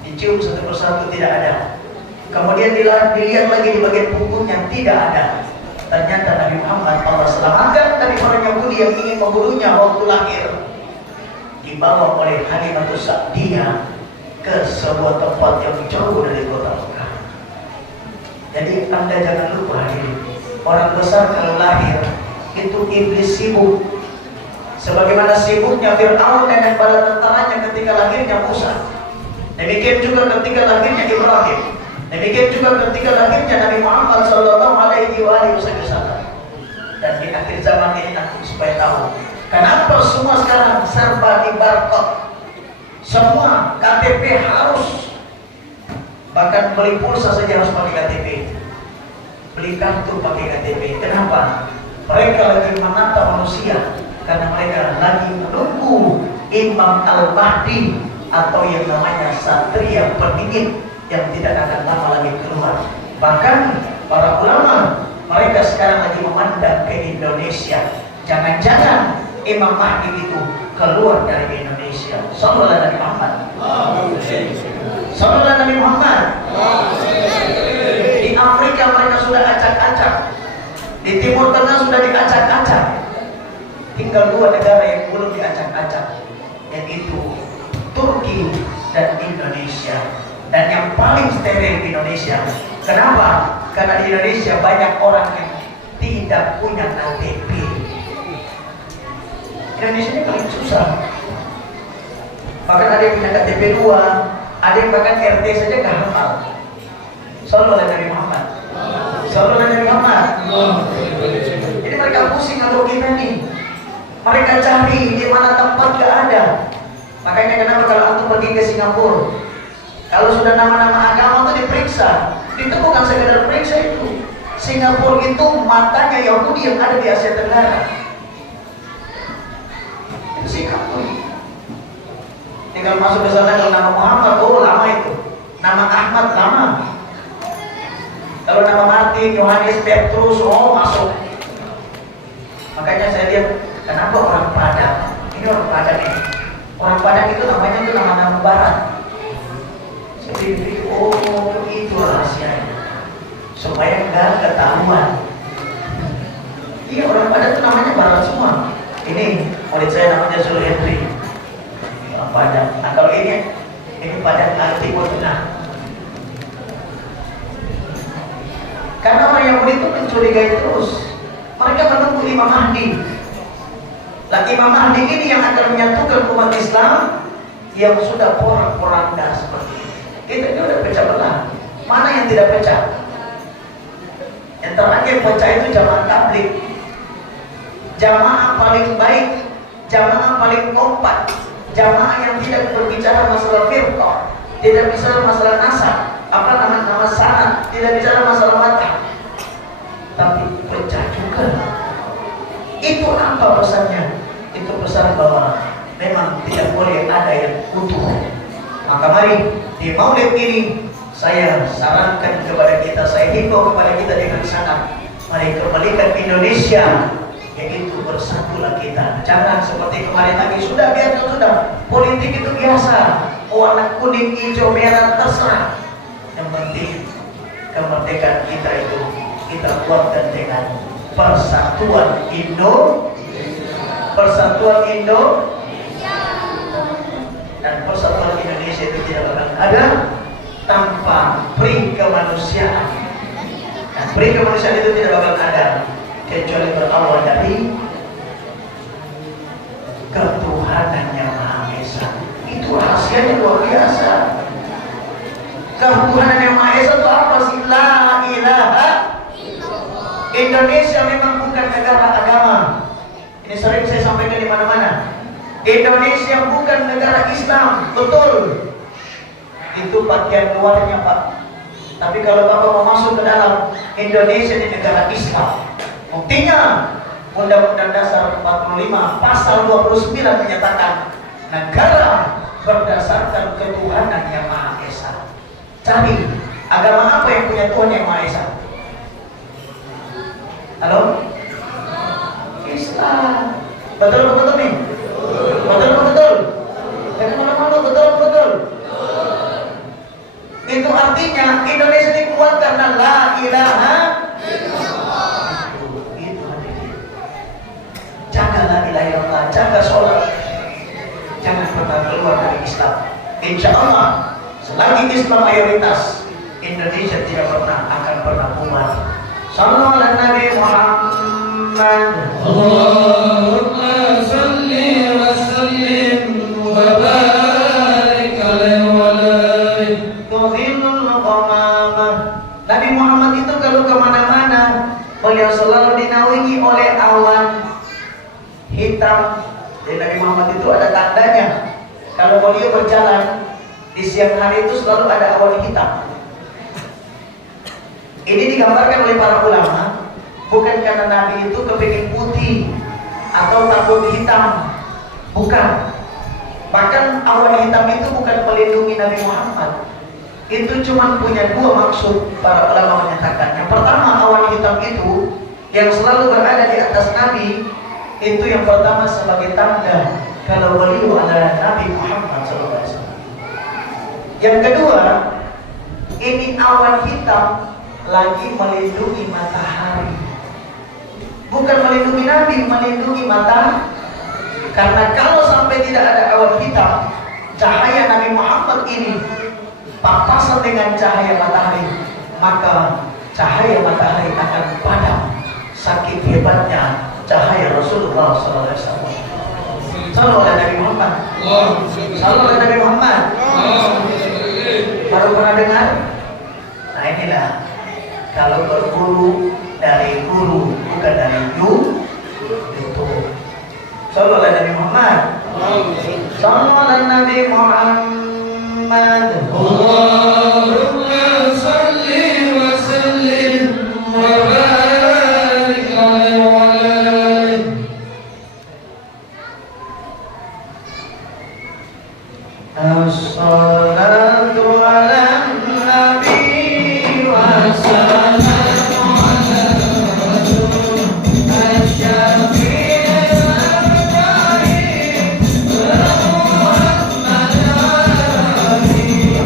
Dicium satu persatu, tidak ada. Kemudian dilihat lagi di bagian punggungnya, tidak ada. Ternyata Nabi Muhammad Allah selamatkan dari orang Yahudi yang ingin membunuhnya waktu lahir. Dibawa oleh Halimatus Sa'diyah ke sebuah tempat yang jauh dari kota Mekah. Jadi Anda jangan lupa, orang besar kalau lahir itu iblis sibuk. Sebagaimana sibuknya Fir'aun dengan bala tentaranya ketika lahirnya Musa. Demikian juga ketika lahirnya Ibrahim. Demikian juga ketika lahirnya Nabi Muhammad Sallallahu Alaihi Wasallam. Dan di akhir zaman ini aku supaya tahu kenapa semua sekarang serba dibarcode. Semua KTP harus, bahkan beli pulsa saja harus pakai KTP, beli kartu pakai KTP. Kenapa? Mereka lagi menata manusia, karena mereka lagi menunggu Imam Al-Mahdi atau yang namanya Satria Peningin yang tidak akan lama lagi keluar. Bahkan para ulama mereka sekarang lagi memandang ke Indonesia. Jangan-jangan Imam Mahdi itu keluar dari Indonesia. Sallallahu Alaihi Muhammad. Sallallahu Alaihi Muhammad. Di Afrika mereka sudah acak-acak. Di Timur Tengah sudah diacak-acak. Tinggal dua negara yang belum diacak-acak, yaitu Turki dan Indonesia. Dan yang paling steril di Indonesia. Kenapa? Karena di Indonesia banyak orang yang tidak punya KTP. Indonesia ini paling susah. Bahkan ada yang punya KTP 2, ada yang bahkan RT saja gak hafal. Sallallahu Alaihi Nabi Muhammad. Sallallahu Alaihi Nabi Muhammad. Jadi mereka pusing kalau kita nih. Mereka cari di mana tempat gak ada. Makanya kenapa kalau antum pergi ke Singapura, kalau sudah nama-nama agama itu diperiksa, itu bukan sekedar periksa itu. Singapura itu matanya Yahudi yang ada di Asia Tenggara. Itu Singapura. Tinggal masuk ke sana, kalau nama Muhammad, oh lama itu. Nama Ahmad lama. Kalau nama Martin, Yohanes, Petrus, oh masuk. Makanya saya lihat, kenapa orang Padang? Ini orang Padang ini. Orang Padang itu namanya itu nama-nama barat. Jadi, oh itu rahasianya, supaya enggak ketahuan. Iya, orang Padang itu namanya barat semua. Ini murid saya namanya Zulhendri, orang Padang. Nah kalau ini Padang Timur Tengah. Karena orang Yahudi itu mencurigai terus. Mereka menunggu Imam Mahdi. Nah Imam Mahdi ini yang akan menyatukan umat Islam yang sudah porak-poranda seperti ini. Kita ini udah pecah belah. Mana yang tidak pecah? Yang terakhir pecah itu jamaah tabligh. Jamaah paling baik, jamaah paling kompak, jamaah yang tidak berbicara masalah firqah, tidak bicara masalah nasab, nama sanad, tidak bicara masalah mata, tapi pecah juga. Itu apa pesannya? Itu pesan bahwa memang tidak boleh ada yang utuh. Maka mari di Maulid ini saya sarankan kepada kita, saya himbau kepada kita dengan sangat, mari kembalikan Indonesia, yaitu bersatulah kita. Jangan seperti kemarin lagi, sudah biarkan sudah. Politik itu biasa, warna kuning, hijau, merah terserah. Yang penting kemerdekaan kita itu kita kuatkan dengan persatuan dan persatuan Indonesia itu tidak akan ada tanpa peri kemanusiaan. Dan peri kemanusiaan itu tidak akan ada kecuali berawal dari ketuhanan yang Maha Esa. Itu rahasianya luar biasa. Ketuhanan yang Maha Esa itu apa sih? La ilaha illallah. Indonesia memang bukan negara agama. Ini sering saya sampaikan di mana-mana. Indonesia bukan negara Islam, betul. Itu bagian luarnya, Pak. Tapi kalau Bapak mau masuk ke dalam, Indonesia di negara Islam. Buktinya Undang-Undang Dasar 45 Pasal 29 menyatakan negara berdasarkan ketuhanan yang Maha Esa. Cari agama apa yang punya Tuhan yang Maha Esa? Halo? Islam. Betul nih? Betul. Jangan malu-malu, betul. Itu artinya Indonesia dikuat karena la ilaha illallah. Itu artinya. Jaga la ilaha illallah, jaga sholat. Jangan pernah keluar dari Islam. Insya Allah, selagi Islam mayoritas, Indonesia tidak akan pernah bubar. Sallallahu alaihi Nabi Muhammad. Allahumma salli wa sallim wa barik alaihi wa alihi. Nabi Muhammad itu kalau kemana-mana, beliau selalu dinaungi oleh awan hitam. Dan Nabi Muhammad itu ada tandanya. Kalau beliau berjalan di siang hari itu selalu ada awan hitam. Ini digambarkan oleh para ulama, bukan karena Nabi itu kepingin putih atau takut hitam, bukan. Bahkan awan hitam itu bukan melindungi Nabi Muhammad. Itu cuma punya dua maksud, para ulama menyatakan. Yang pertama, awan hitam itu yang selalu berada di atas Nabi, itu yang pertama sebagai tanda kalau beliau adalah Nabi Muhammad SAW. Yang kedua, ini awan hitam lagi melindungi matahari, bukan melindungi Nabi, melindungi matahari. Karena kalau sampai tidak ada awan hitam, cahaya Nabi Muhammad ini papasan dengan cahaya matahari, maka cahaya matahari akan padam. Saking hebatnya cahaya Rasulullah SAW. Sallallahu alaihi Nabi Muhammad. Sallallahu alaihi Nabi Muhammad. Baru pernah dengar? Nah inilah, kalau berguru dari guru, bukan dari YouTube. Sallallahu alaihi Nabi Muhammad. Sallallahu alaihi Nabi Muhammad. Allahumma salli wa sallim wa barik alaihi wa alihi. As-salatu ala nabi wa salamu ala rasul asy-syafi'i al-karim wa Muhammad al-Nabi.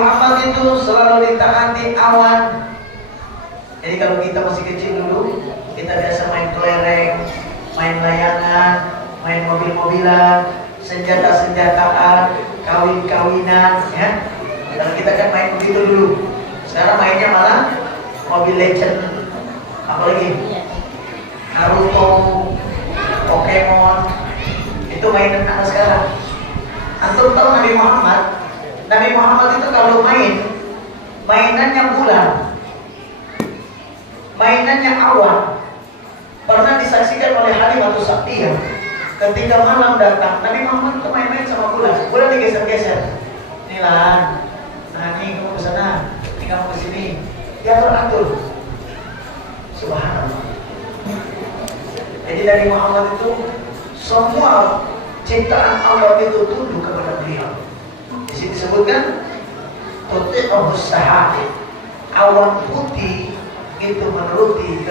Muhammad itu selalu ditaati awan. Jadi kalau kita masih kecil dulu, kita biasa main kelereng, main layangan, main mobil-mobilan, senjata-senjataan, kawin-kawinan, ya. Kalau kita kan main begitu dulu. Sekarang mainnya malah Mobile Legend, apalagi Naruto, Pokemon, itu mainan anak sekarang. Antum tahu Nabi Muhammad? Nabi Muhammad itu kalau mainannya bulan, mainannya awan. Pernah disaksikan oleh Halimatus Sa'diyah. Ketika malam datang, Nabi Muhammad itu main-main sama bulan. Bulan digeser-geser. Nilan, nah ini kamu ke sana, ini kamu ke sini. Dia teratur. Subhanallah. Jadi Nabi Muhammad itu semua ciptaan Allah itu tunduk kepada beliau. Di sini disebutkan tuti'uhus sahab, awan putih itu menuruti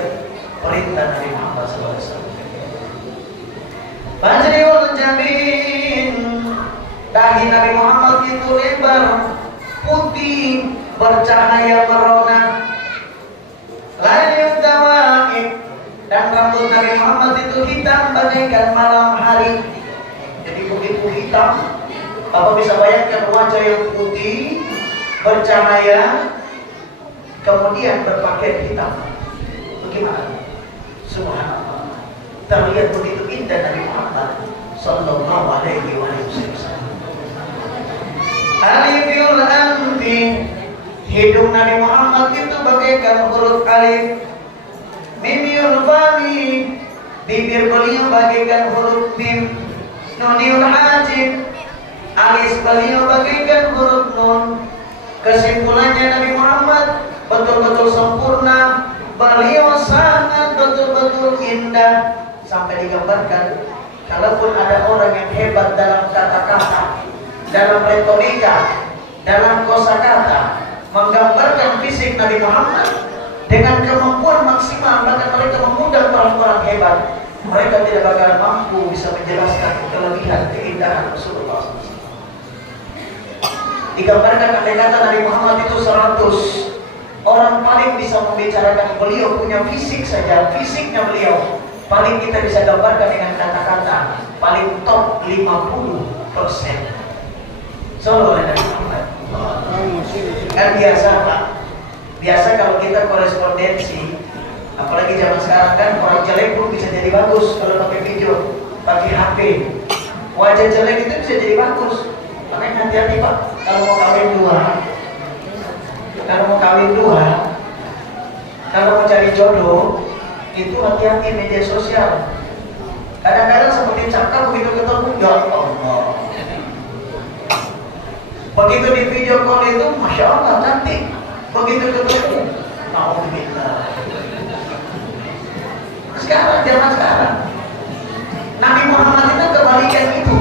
perintah Nabi Muhammad SAW. Fajriul jamin, dahi Nabi Muhammad itu lebar, putih, bercahaya merona. Layut dawaib, dan rambut Nabi Muhammad itu hitam bagaikan malam hari. Jadi begitu hitam, Bapak bisa bayangkan wajah yang putih, bercahaya, kemudian berpakaian hitam. Bagaimana? Subhanallah. Terlihat begitu indah Nabi Muhammad sallallahu alaihi wasallam. Alifil anfi, hidung Nabi Muhammad itu bagaikan huruf alif. Mimil fami, bibir beliau bagaikan huruf mim. Nunil hajib, alis beliau bagaikan huruf nun. Kesimpulannya Nabi Muhammad betul-betul sempurna. Beliau sangat betul-betul indah. Sampai digambarkan, kalaupun ada orang yang hebat dalam kata-kata, dalam retorika, dalam kosakata, menggambarkan fisik Nabi Muhammad dengan kemampuan maksimal, bahkan mereka mengundang orang-orang hebat, mereka tidak bakal mampu bisa menjelaskan kelebihan keindahan Rasulullah SAW. Digambarkan andai kata Nabi Muhammad itu 100, orang paling bisa membicarakan beliau punya fisik saja, fisiknya beliau paling kita bisa gambarkan dengan kata-kata paling top 50%. Sallallahu alaihi Muhammad. Kan biasa Pak, biasa kalau kita korespondensi, apalagi zaman sekarang kan orang jelek pun bisa jadi bagus kalau pakai video, pakai HP. Wajah jelek itu bisa jadi bagus. Makanya hati-hati Pak, kalau mau kawin dua, kalau mau cari jodoh, itu hati-hati media sosial. Kadang-kadang seperti cakap begitu ketemu, ya Allah. Begitu di video call itu, Masya Allah cantik. Begitu ketemu, Alhamdulillah. Sekarang, zaman sekarang, Nabi Muhammad itu kebalikan itu.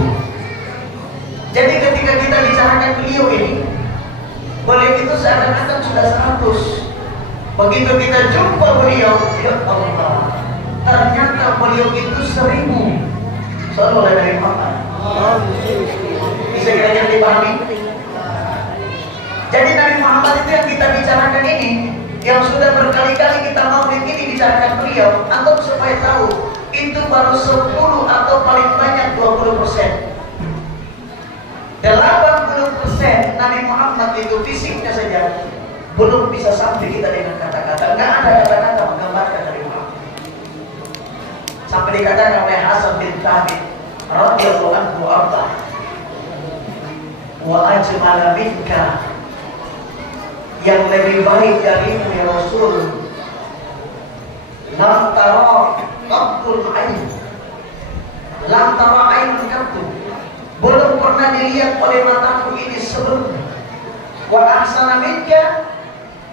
Jadi ketika kita bicarakan beliau ini, beliau itu seakan-akan sudah 100. Begitu kita jumpa beliau, ya Allah, ternyata beliau itu 1000. Sallallahu alaihi wasallam. Bisa kira-kira dipahami? Jadi Nabi Muhammad itu yang kita bicarakan ini, yang sudah berkali-kali kita maulid ini bicarakan beliau, antum supaya tahu, itu baru 10 atau paling banyak 20%. 80% Nabi Muhammad itu fisiknya saja belum bisa sampai kita dengan kata-kata. Nggak ada kata-kata menggambarkan Nabi Muhammad. Sampai dikatakan oleh Hasan bin Thabit radhiyallahu anhu arda, wa ajmala minka, yang lebih baik darimu ya Rasul, lam tara qattul ain, lam tara ain qattu, belum pernah dilihat oleh mataku ini sebelumnya. Wa ahsana minka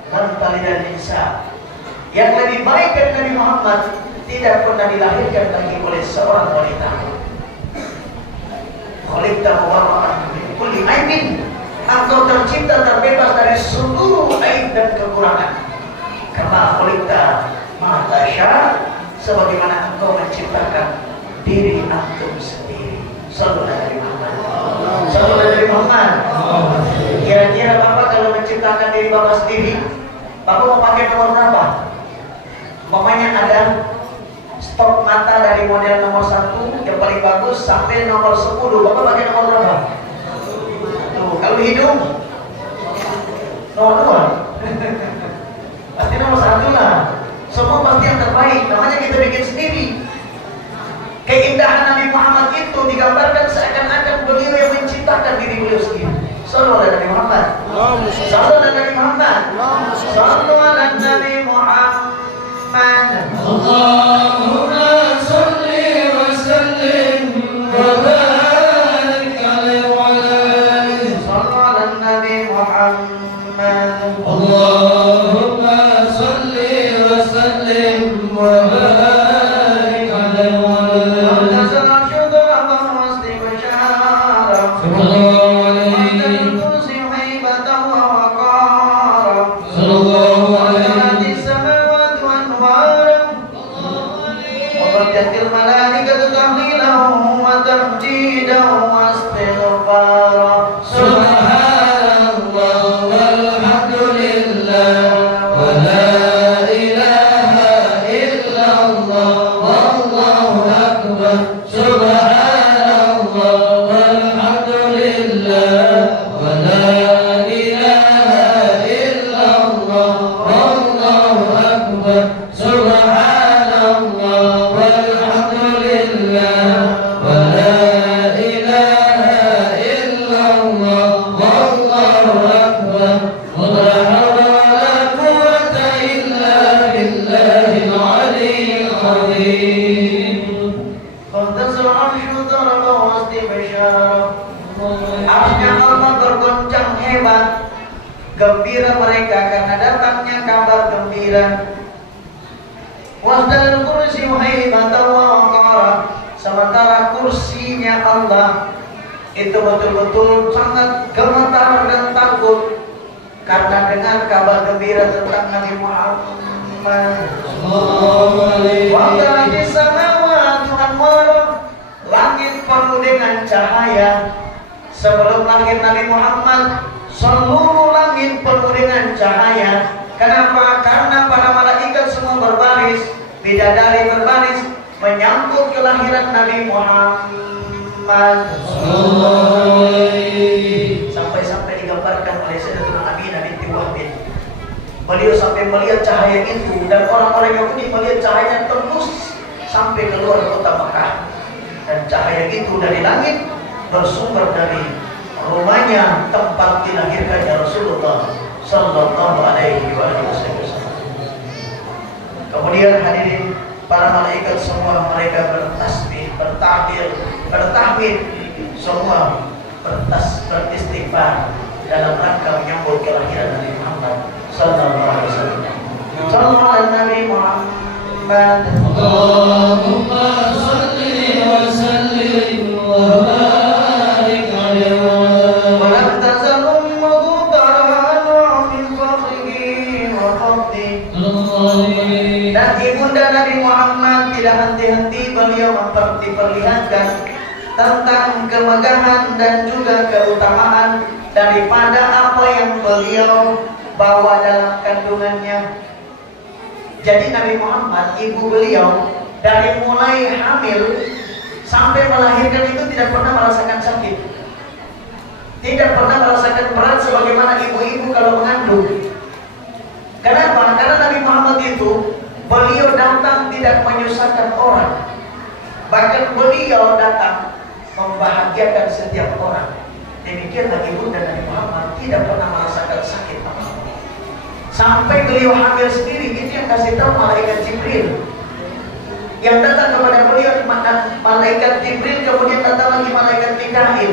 lam talidal nisa, yang lebih baik dari Nabi Muhammad tidak pernah dilahirkan lagi oleh seorang wanita. Khuliqta mubarra'an min kulli aibin, engkau tercipta terbebas dari seluruh aib dan kekurangan. Kama khuliqta ma tasya, sebagaimana engkau menciptakan diri antum sendiri. Sallallahu alaihi Muhammad. Sallallahu alaihi Muhammad. Kira-kira Bapak kalau menciptakan diri Bapak sendiri, Bapak mau pakai nomor berapa? Umpamanya ada stok mata dari model nomor 1 yang paling bagus sampai nomor 10, Bapak pakai nomor berapa? Tuh, kalau hidung nomor 2. Pasti nomor 1 lah. Semua pasti yang terbaik, namanya kita bikin sendiri. Keindahan Nabi Muhammad itu digambarkan seakan-akan beliau yang menciptakan diri beliau sendiri. Sallallahu alaihi Muhammad. Sallallahu alaihi Muhammad. Sallallahu alaihi Muhammad. Allahumma salli wa sallim wa barik alaihi wa alihi. Sallallahu alaihi Muhammad. Allahumma salli wa sallim wa barik alaihi wa alihi. Gembira mereka karena datangnya kabar gembira. Wasdal kursi haibatan wa waqara. Sementara kursinya Allah itu betul-betul sangat gemetar dan takut karena dengar kabar gembira tentang Nabi Muhammad. Wa samawati anwara. Langit penuh dengan cahaya. Sebelum lahir Nabi Muhammad, seluruh langit penuh dengan cahaya. Kenapa? Karena para malaikat semua berbaris, bidadari berbaris menyambut kelahiran Nabi Muhammad. Sampai-sampai digambarkan oleh Sayyidatuna Aminah binti Wahb. Beliau sampai melihat cahaya itu, dan orang-orang Yahudi melihat cahaya tembus sampai keluar kota Mekah. Dan cahaya itu dari langit bersumber dari rumahnya tempat dilahirkannya Rasulullah Sallallahu Alaihi Wasallam. Kemudian hadirin para malaikat semua mereka bertasbih, bertahmid, semua beristighfar dalam rangka menyambut kelahiran Nabi Muhammad Sallallahu Alaihi Wasallam. Sallallahu Alaihi Muhammad. Allahumma salli wa sallim wa barik alaihi wa dan ibunda Nabi Muhammad tidak henti-henti beliau memperlihatkan tentang kemegahan dan juga keutamaan daripada apa yang beliau bawa dalam kandungannya. Jadi Nabi Muhammad, ibu beliau, dari mulai hamil sampai melahirkan itu tidak pernah merasakan sakit, tidak pernah merasakan berat sebagaimana ibu-ibu kalau mengandung. Kenapa? Karena Nabi Muhammad itu beliau datang tidak menyusahkan orang, bahkan beliau datang membahagiakan setiap orang. Demikianlah ibunda Nabi Muhammad tidak pernah merasakan sakit apapun. Sampai beliau hamil sendiri, itu yang kasih tahu malaikat Jibril. Yang datang kepada beliau malaikat Jibril, kemudian datang lagi malaikat Mikail,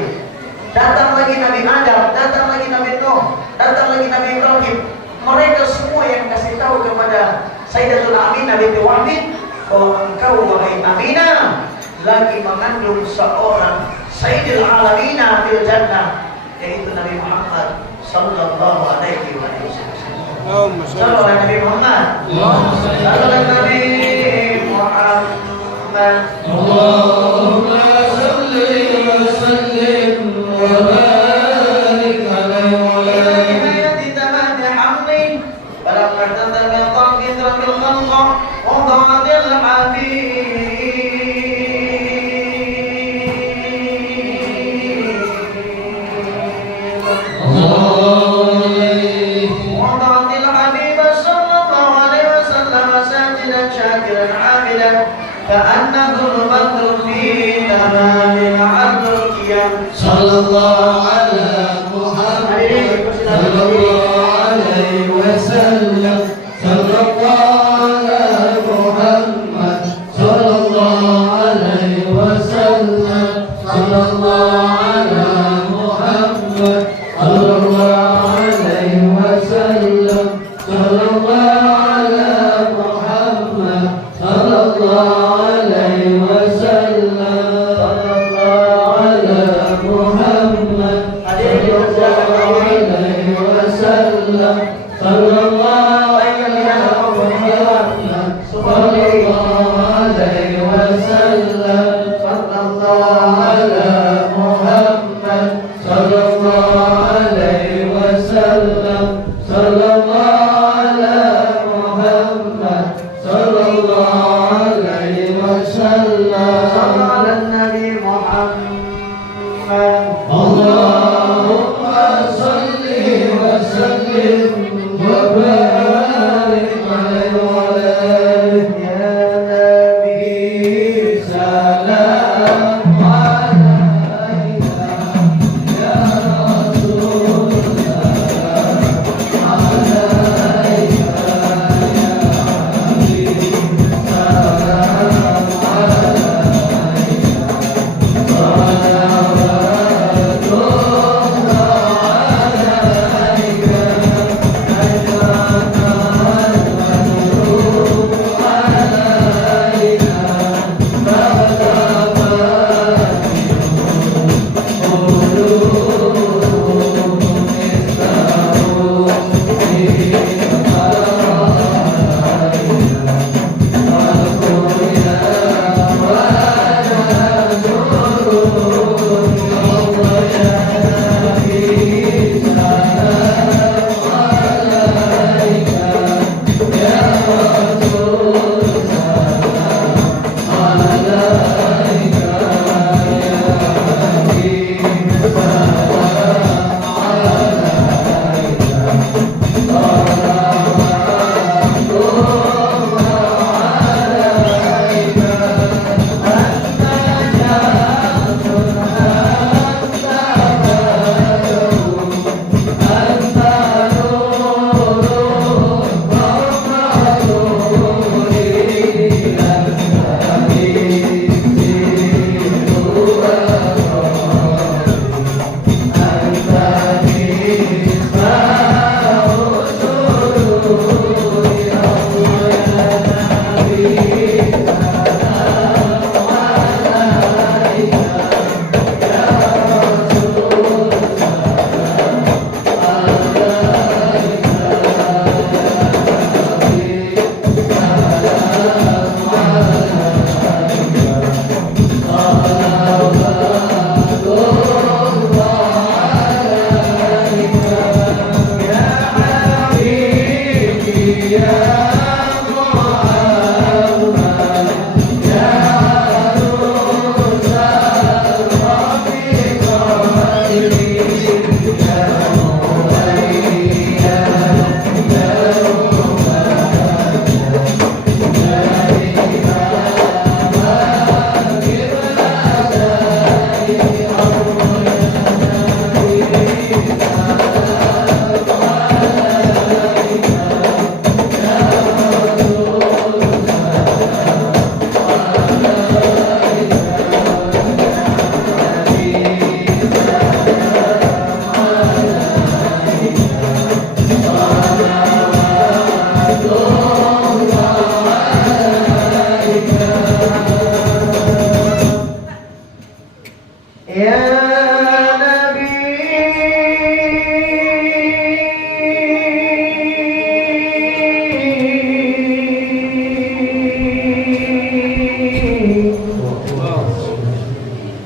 datang lagi Nabi Adam, datang lagi Nabi Nuh, datang lagi Nabi Ibrahim. Mereka semua yang kasih tahu kepada Sayyidatuna Aminah binti Wahb bahwa engkau wahai Aminah lagi mengandung seorang Sayyidil Alamina fil Jannah, yaitu Nabi Muhammad Sallallahu Alaihi Wasallam. Sallallahu Alaihi Muhammad. Sallallahu Alaihi Muhammad. Allahumma salli وسلم وبارك عليه وعلى إلى آله نهاية تمام حمله فلما ارتد بالقرب الخلق وضعت الحبيب صلى الله عليه وسلم ساجدا شاكرا عاملا كأنه البدر في تمام العدل صلى الله على محمد صلى الله عليه وسلم صلى الله على محمد صلى الله عليه وسلم صلى الله على محمد صلى الله عليه وسلم صلى الله على محمد صلى الله عليه وسلم صلى الله على محمد صلى الله عليه وسلم صلى الله على محمد صلى الله عليه وسلم صلى الله على محمد صلى الله عليه وسلم صلى الله على محمد صلى الله عليه وسلم صلى على النبي محمد اللهم صل وسلم وبارك عليه وعلى آله يا نبي سلام عليك يا رسول الله عليك يا حبيب سلام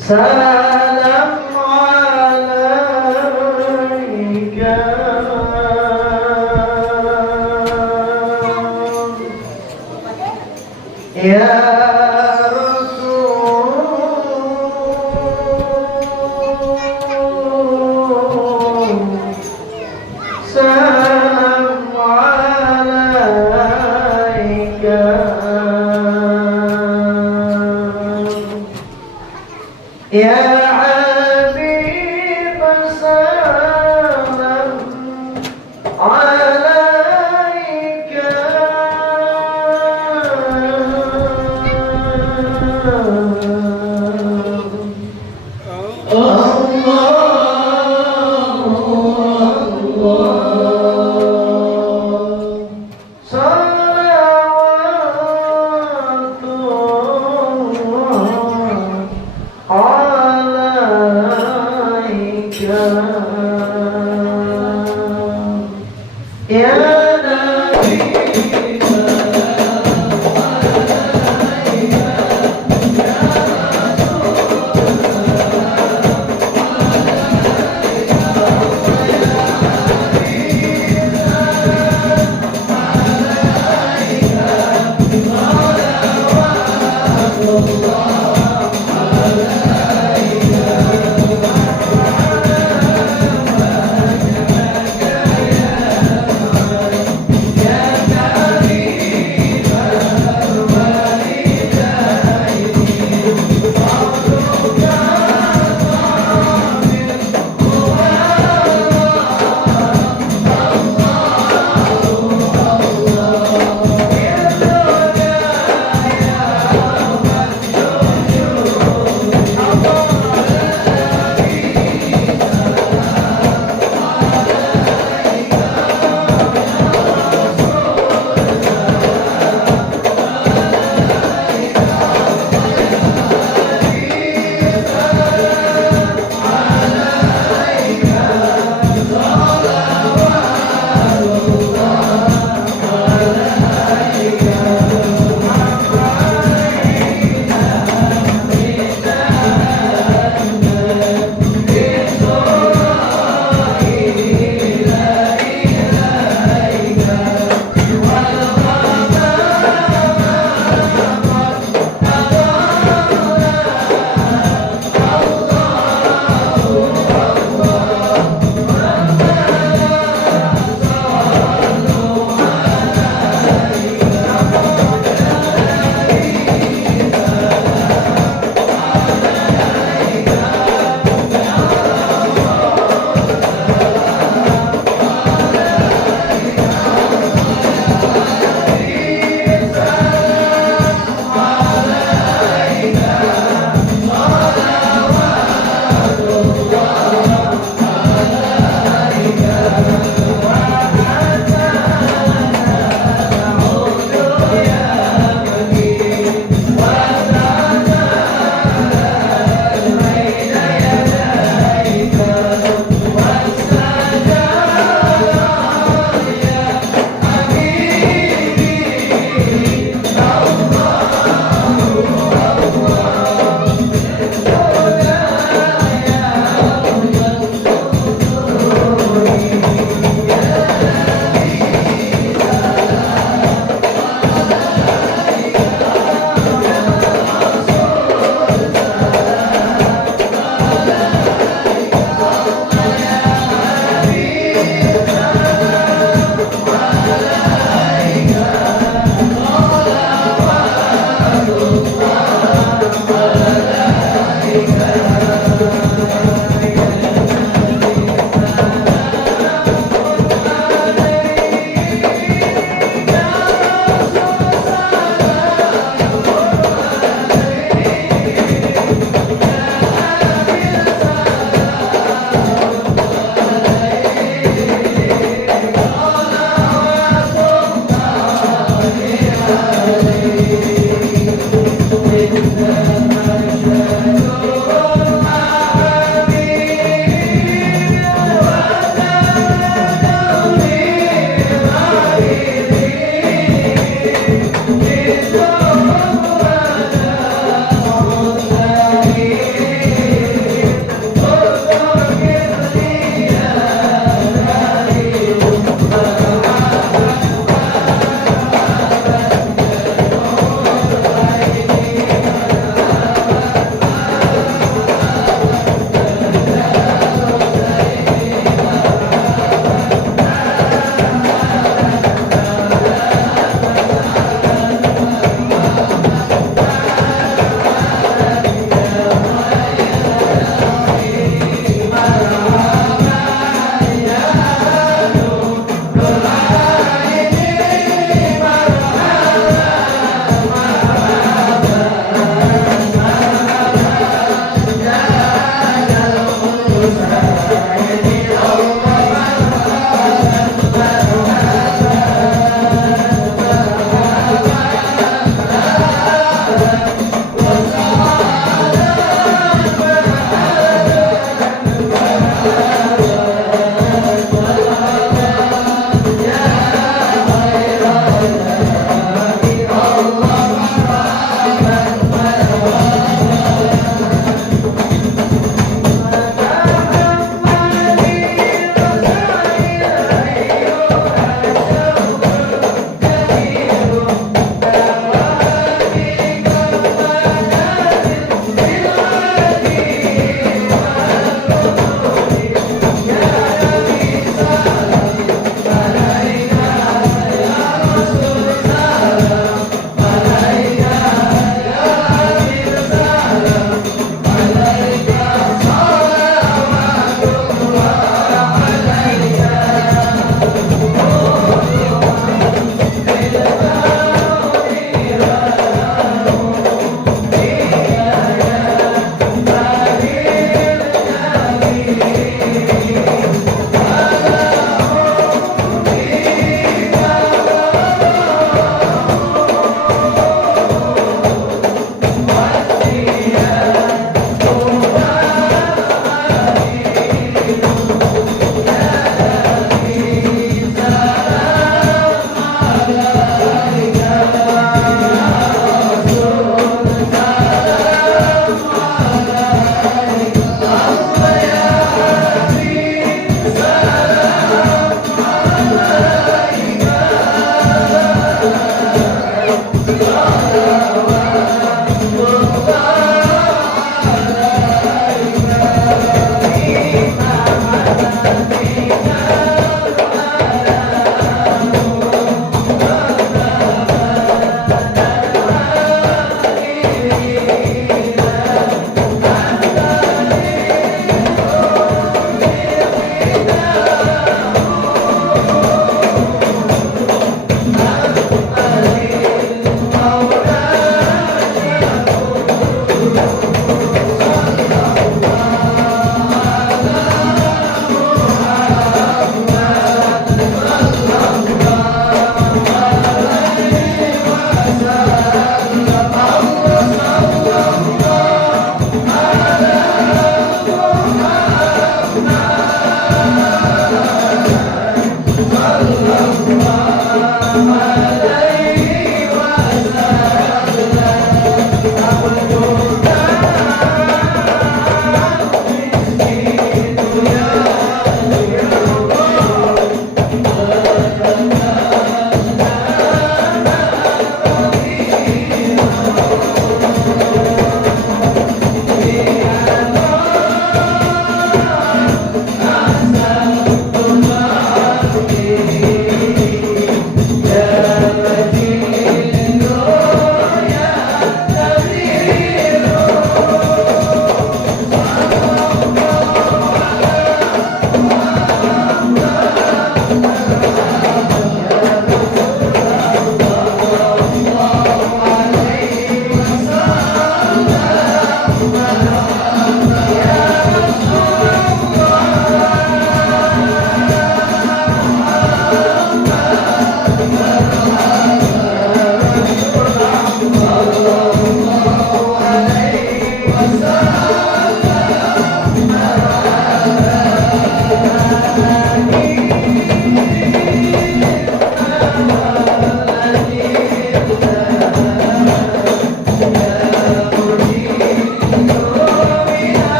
Salam Ya Habib salam alaika Ya Nabi salam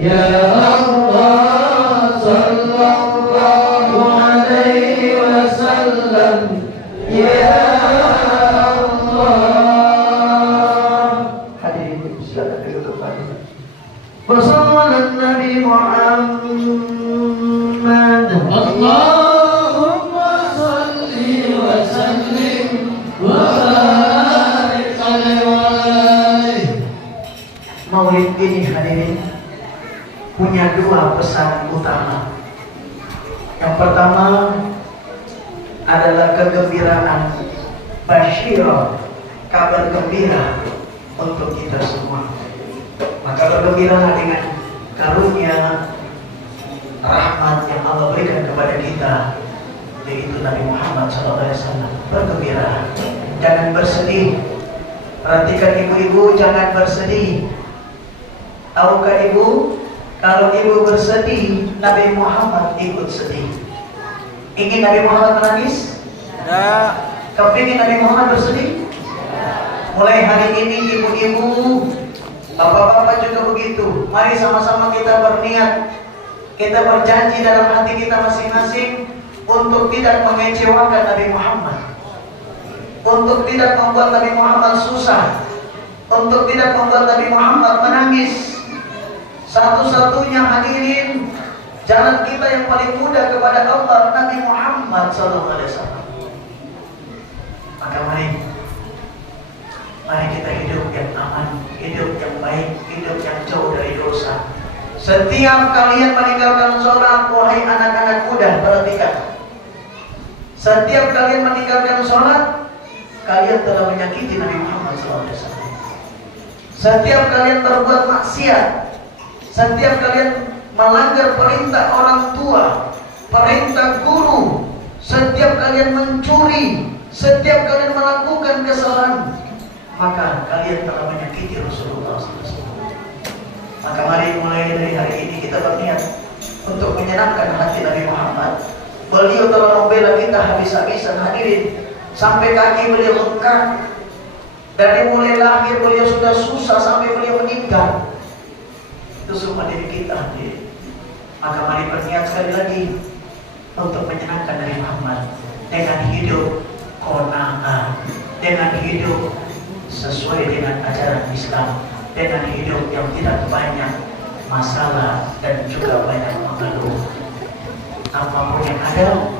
Ya Allah sallallahu alaihi wasallam. Ya Allah. Hadirin silakan duduk kembali. Wassallallahu Nabi Muhammad. Allahumma salli wa sallim wa barik alaihi. Maulid ini hadirin punya dua pesan utama. Yang pertama adalah kegembiraan, basyirah, kabar gembira untuk kita semua. Maka bergembiralah dengan karunia rahmat yang Allah berikan kepada kita, yaitu Nabi Muhammad SAW. Bergembira, jangan bersedih. Perhatikan ibu-ibu, jangan bersedih. Tahukah ibu, kalau ibu bersedih, Nabi Muhammad ikut sedih. Ingin Nabi Muhammad menangis? Ya. Kepingin Nabi Muhammad bersedih? Mulai hari ini ibu-ibu, bapak-bapak juga begitu. Mari sama-sama kita berniat, kita berjanji dalam hati kita masing-masing untuk tidak mengecewakan Nabi Muhammad, untuk tidak membuat Nabi Muhammad susah, untuk tidak membuat Nabi Muhammad menangis. Satu-satunya hadirin jalan kita yang paling mudah kepada Allah, Nabi Muhammad SAW. Maka mari kita hidup yang aman, hidup yang baik, hidup yang jauh dari dosa. Setiap kalian meninggalkan sholat, wahai anak-anak muda, perhatikan. Setiap kalian meninggalkan sholat, kalian telah menyakiti Nabi Muhammad SAW. Setiap kalian berbuat maksiat, setiap kalian melanggar perintah orang tua, perintah guru, setiap kalian mencuri, setiap kalian melakukan kesalahan, maka kalian telah menyakiti Rasulullah SAW. Maka mari mulai dari hari ini kita berniat untuk menyenangkan hati Nabi Muhammad. Beliau telah membela kita habis-habisan hadirin, sampai kaki beliau bengkak. Dari mulai lahir beliau sudah susah sampai beliau meninggal. Itu semua diri kita hadirin. Maka mari berniat sekali lagi untuk menyenangkan Nabi Muhammad dengan hidup qanaah, dengan hidup sesuai dengan ajaran Islam, dengan hidup yang tidak banyak masalah dan juga banyak mengeluh. Apapun yang ada,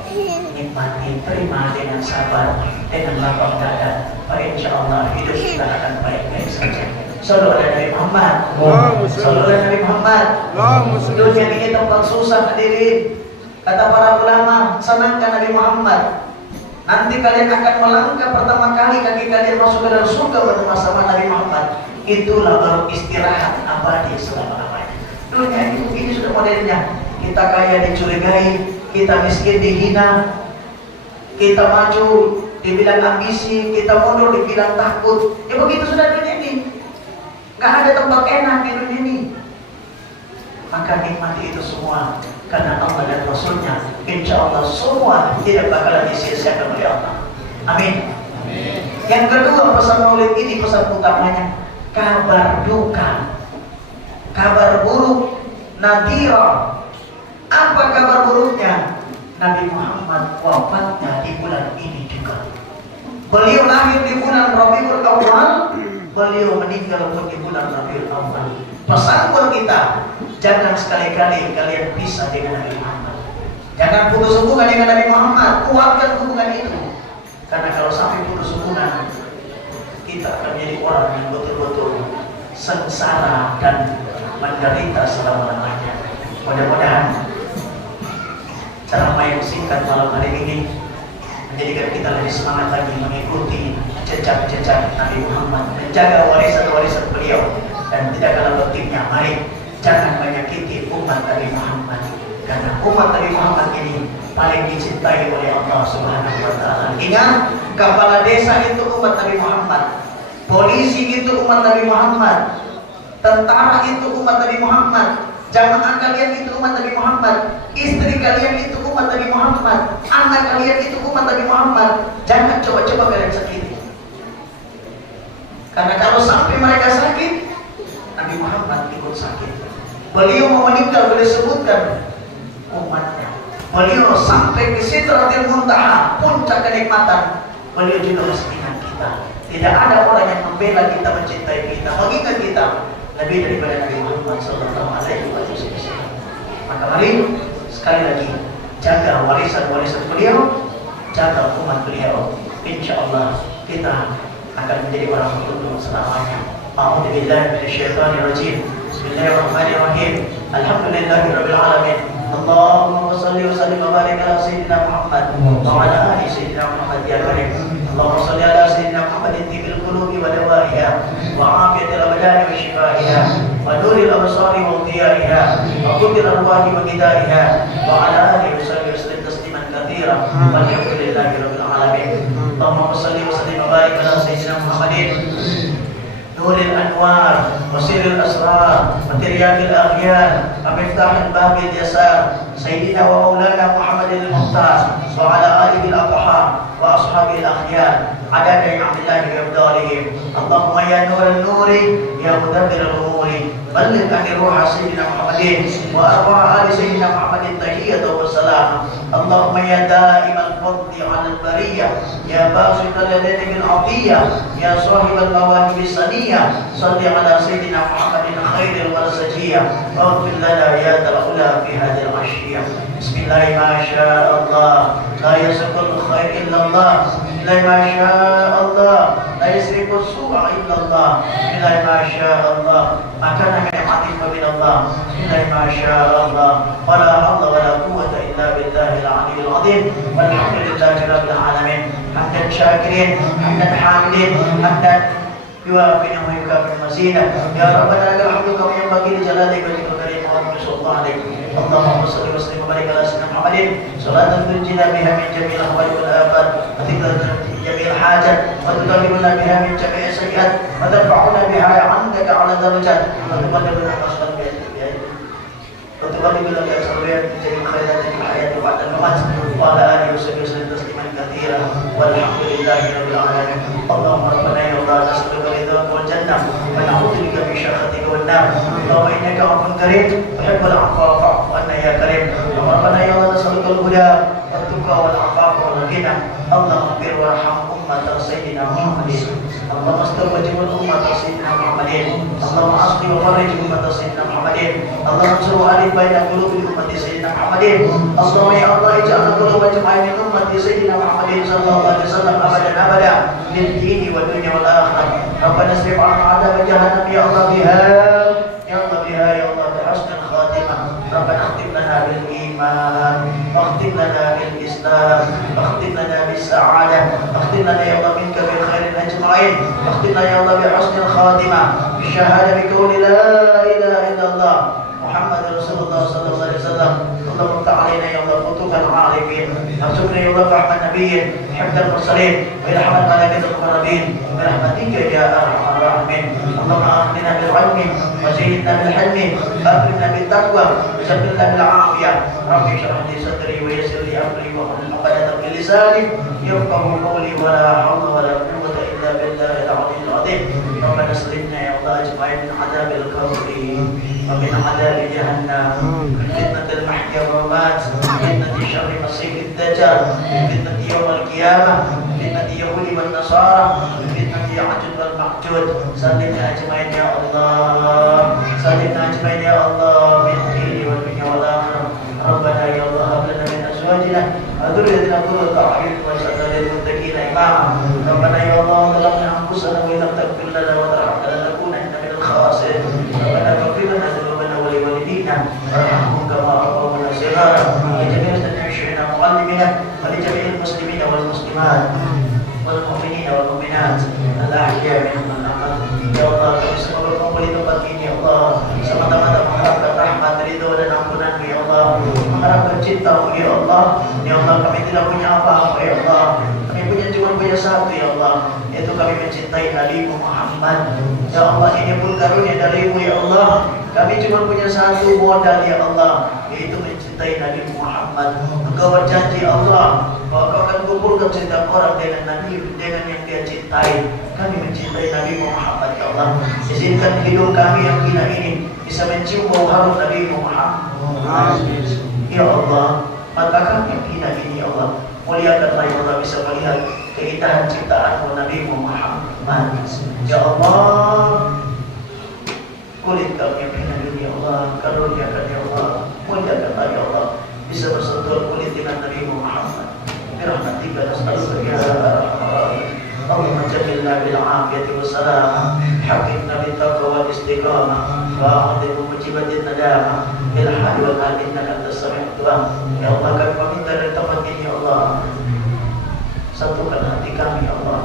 nikmati, terima dengan sabar, dengan lapang dada. Maka insya Allah hidup kita akan baik-baik saja. Sallu ala Nabi Muhammad. Sallu ala Nabi Muhammad. Dunia ini tempat susah hadirin. Kata para ulama, senangkan Nabi Muhammad. Nanti kalian akan melangkah pertama kali kaki kalian masuk ke dalam surga bersama Nabi Muhammad. Itulah baru istirahat abadi selama-lamanya. Dunia ini sudah modelnya. Kita kaya dicurigai, kita miskin dihina, kita maju dibilang ambisi, kita mundur dibilang takut. Ya begitu sudah dunia ini. Gak ada tempat enak di dunia ini. Maka nikmati itu semua karena Allah dan Rasulnya. Insya Allah semua tidak bakalan disia-siakan oleh Allah. Amin. Yang kedua, pesan maulid ini pesan utamanya kabar duka, kabar buruk, nadhira. Apa kabar buruknya? Nabi Muhammad wafatnya di bulan ini juga. Beliau lahir di bulan Rabiul Awal, beliau meninggal di bulan Rabiul Awal. Pesan buat kita, jangan sekali-kali kalian pisah dengan Nabi Muhammad. Jangan putus hubungan dengan Nabi Muhammad, kuatkan hubungan itu. Karena kalau sampai putus hubungan, kita akan menjadi orang yang betul-betul sengsara dan menderita selama-lamanya. Mudah-mudahan ceramah yang singkat malam hari ini menjadikan kita lebih semangat lagi mengikuti jejak-jejak Nabi Muhammad, menjaga warisan-warisan beliau, dan tidak kalah pentingnya, mari jangan menyakiti umat Nabi Muhammad, karena umat Nabi Muhammad ini paling dicintai oleh Allah Subhanahu wa Ta'ala. Ingat, kepala desa itu umat Nabi Muhammad, polisi itu umat Nabi Muhammad, tentara itu umat Nabi Muhammad, jamaah kalian itu umat Nabi Muhammad, istri kalian itu umat Nabi Muhammad, anak kalian itu umat Nabi Muhammad. Jangan coba-coba kalian sakiti. Karena kalau sampai mereka sakit, Nabi Muhammad ikut sakit. Beliau mau meninggal, beliau sebutkan umatnya. Beliau sampai ke Sidratil Muntaha, puncak kenikmatan. Beliau juga masih ingat kita. Tidak ada orang yang membela kita, mencintai kita, mengingat kita lebih daripada Nabi Muhammad SAW. Maka mari sekali lagi jaga warisan-warisan beliau, jaga umat beliau. Insya Allah kita akan menjadi orang beruntung selamanya. A'udzubillahi minasyaitonirrajim. Bismillahirrahmanirrahim. Alhamdulillahirabbil alamin. Allahumma shalli wa sallim wa barik ala sayyidina Muhammad wa ala ali sayyidina Muhammad ya karim. Allahumma shalli ala sayyidina Muhammadin tibil qulubi wa dawaiha wa afiyatil abdani wa shifaiha wa nuril absari wa diyaiha wa qutil arwahi wa gidaiha wa ala alihi wa sahbihi wasallam tasliman katsira. Walhamdulillahi rabbil alamin. Allahumma shalli wa sallim wa barik ala sayyidina Muhammadin نور الأنوار وسر الأسرار وترياق الأغيار ومفتاح الباب اليسار سيدنا ومولانا محمد المختار وعلى آله الأطهار وأصحابه الأخيار عدد نعم الله وإفضاله. اللهم يا نور النور يا مدبر الأمور بلغ عن روح سيدنا محمد وأرواح آل سيدنا محمد التحية والسلام. اللهم يا دائم الفضل على البرية يا باسط اليدين بالعطية يا صاحب المواهب السنية صل على سيدنا محمد خير الورسجية واغفر لنا يا ذا العلا في هذه العشية. بسم الله ما شاء الله لا يسرق الخير إلا الله. بسم الله ما شاء الله لا يسرق السوء إلا الله. بسم الله ما شاء الله ما كان من نعمة فمن الله. بسم الله ما شاء الله ولا حول ولا قوة إلا بالله العلي العظيم. والحمد لله رب العالمين. حمدا شاكرين حمدا حامدين حمدا يوافي ويكافئ مزيدا. يا ربنا لك الحمد كما ينبغي لجلال وجهك الكريم ورحمة الله عليك. اللهم صل وسلم وبارك على سيدنا محمد صلاة تنجينا بها من جميع الأهوال والآفات وتقضي جميع الحاجات وتطهرنا بها من جميع السيئات وترفعنا بها عندك على درجات وتبلغنا أصلا وتبلغنا بأسرار جميع الخيرات في الحياة وبعد الممات وعلى آله وصحبه وسلم تسليما كثيرا. والحمد لله رب العالمين. اللهم ربنا يا الله نسألك رضاك والجنة ونعوذ بك من سخطك والنار. اللهم إنك عفو كريم تحب العفو فاعف عنا يا كريم. ربنا يا الله نسألك الهدى والتقى والعفاف والغنى. اللهم اغفر وارحم أمة سيدنا محمد. اللهم استر وجه أمة سيدنا محمد. اللهم اصلح وفرج أمة سيدنا محمد. اللهم انصر وألف بين قلوب أمة سيدنا محمد. اللهم يا الله اجعل قلوب جميع من أمة سيدنا محمد صلى الله عليه وسلم أبدا أبدا للدين والدنيا والآخرة. ربنا اصرف عنا عذاب جهنم يا الله بها يا الله بها يا الله بحسن الخاتمة. ربنا اختم لنا بالإيمان واختم لنا بالإسلام واختم لنا بالسعادة واختم لنا يا الله منك بالخير أجمعين. واختم لنا يا الله بحسن الخاتمة بالشهادة بقول لا إله إلا الله محمد رسول الله صلى الله عليه وسلم. اللهم افتح علينا يا الله فتوح العارفين وارزقنا يا الله رحمة النبيين حفظ المرسلين وإلحام الملائكة المقربين برحمتك يا أرحم الراحمين. اللهم أغننا بالعلم وزيدنا بالحلم وأكرمنا بالتقوى وزدنا بالعافية. رب اشرح لي صدري ويسر لي أمري واحلل عقدة من لساني يفقهوا قولي ولا حول ولا قوة إلا بالله العلي العظيم. ربنا اصرفنا يا الله أجمعين من عذاب القبر ومن عذاب جهنم من فتنة المحيا والممات من فتنة شر مسيح الدجال من فتنة يوم القيامة من فتنة يهود والنصارى من فتنة يعجوج والمعجوج. سلمنا أجمعين يا الله سلمنا أجمعين يا الله من الدين والدنيا والآخرة. ربنا يا الله هب لنا من أزواجنا وذريتنا قرة أعين واجعلنا للمتقين إماما. ربنا يا الله ظلمنا أنفسنا وإن لم تغفر لنا وترحمنا لنكونن من الخاسرين. ربنا اغفر لنا ذنوبنا ولوالدينا وارحمهم كما ربونا صغارا. لجميع المشركين ومعلمينا ولجميع المسلمين والمسلمات والمؤمنين والمؤمنات الأحياء منهم والأموات. Ya Allah, kami semua berkumpul di tempat ini ya Allah, semata-mata mengharapkan rahmat, ridho dan ampunan-Mu ya Allah, mengharapkan cinta-Mu ya Allah. Ya Allah, kami tidak punya apa-apa ya Allah, kami punya satu ya Allah, yaitu kami mencintai Nabi Muhammad. Ya Allah, ini pun karunia dari-Mu ya Allah. Kami cuma punya satu modal ya Allah, yaitu mencintai mencintai Nabi Muhammad. Engkau berjanji Allah bahwa Kau akan kumpulkan setiap orang dengan Nabi, dengan yang dia cintai. Kami mencintai Nabi Muhammad, ya Allah. Izinkan hidup kami yang hina ini bisa mencium bau harum Nabi Muhammad. Ya Allah, mata kami yang hina ini, ya Allah, muliakanlah ya Allah, bisa melihat keindahan ciptaan Nabi Muhammad. Ya Allah, kulit kami yang hina ini, ya Allah, karuniakan ya Allah, muliakanlah ya Allah, bisa bersentuhan kulit dengan Nabi Muhammad. Birahmatika nas'aluka ya Allahumma jannilna bil afiyati wassalam, haqqinna bit taqwa wal istiqamah, wa a'udhu mujibatin nadamah, bil hadi wal hadi innaka antas sami'ud du'a. Ya Allah, kami meminta dari tempat ini ya Allah, satukan hati kami ya Allah,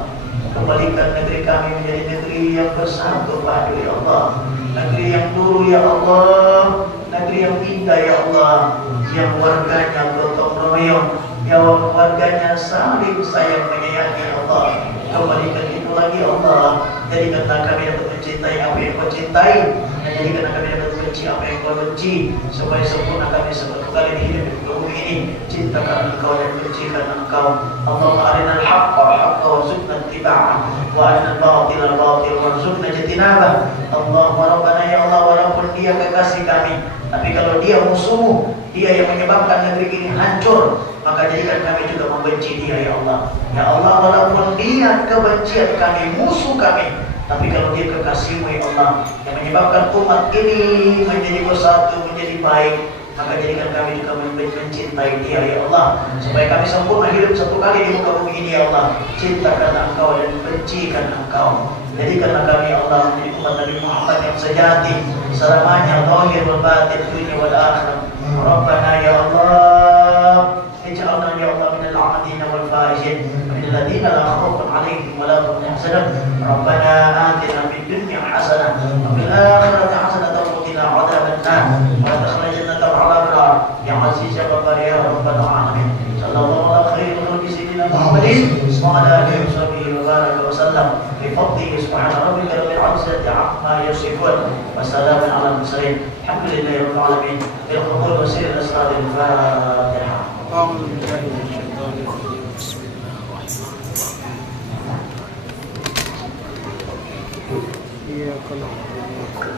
kembalikan negeri kami menjadi negeri yang bersatu padu ya Allah, negeri yang nurul ya Allah, negeri yang indah ya Allah, yang warganya gotong royong, yang warganya saling sayang menyayangi ya Allah. Kembalikan itu lagi ya Allah, jadikanlah kami dapat mencintai apa yang Kau cintai, dan jadikanlah kami dapat benci apa yang Kau benci, supaya sempurna kami satu kali hidup di bumi ini, cintakan Engkau dan bencikan Engkau. Allahumma arinal haqqa haqqa warzuqna ittiba'ah, wa arinal batila batila warzuqna ijtinabah. Allahumma rabbana ya Allah, walaupun dia kekasih kami, tapi kalau dia musuh, dia yang menyebabkan negeri ini hancur, maka jadikan kami juga membenci dia ya Allah. Ya Allah, walaupun dia kebencian kami, musuh kami, tapi kalau dia kekasih-Mu ya Allah, yang menyebabkan umat ini menjadi bersatu, menjadi baik, maka jadikan kami juga mencintai dia ya Allah, supaya kami sempurna hidup satu kali di muka bumi ini ya Allah. Cintakan Engkau dan bencikan Engkau. Jadikanlah kami ya Allah menjadi umat Nabi Muhammad yang sejati selamanya, zahir wal batin, dunia wal akhirah. Rabbana ya Allah, ij'alna ya Allah minal 'abidin wal faizin, minal ladzina la khaufun 'alaihim wa la hum yahzanun. Rabbana atina fid dunya hasanah wa fil akhirati hasanah wa qina 'adzaban nar wa adkhilna jannatal 'abrar ya 'aziz ya ghaffar ya rabbal alamin. Sallallahu ala khairil khalqi sayyidina Muhammadin wa ala alihi wa sahbihi wa baraka wa sallam bi fadlihi subhana rabbika rabbil 'izzati 'amma yasifun wa salamun 'alal mursalin. Alhamdulillahi rabbil alamin. Bil qabul wa sirr asraril Fatihah. Iya kalau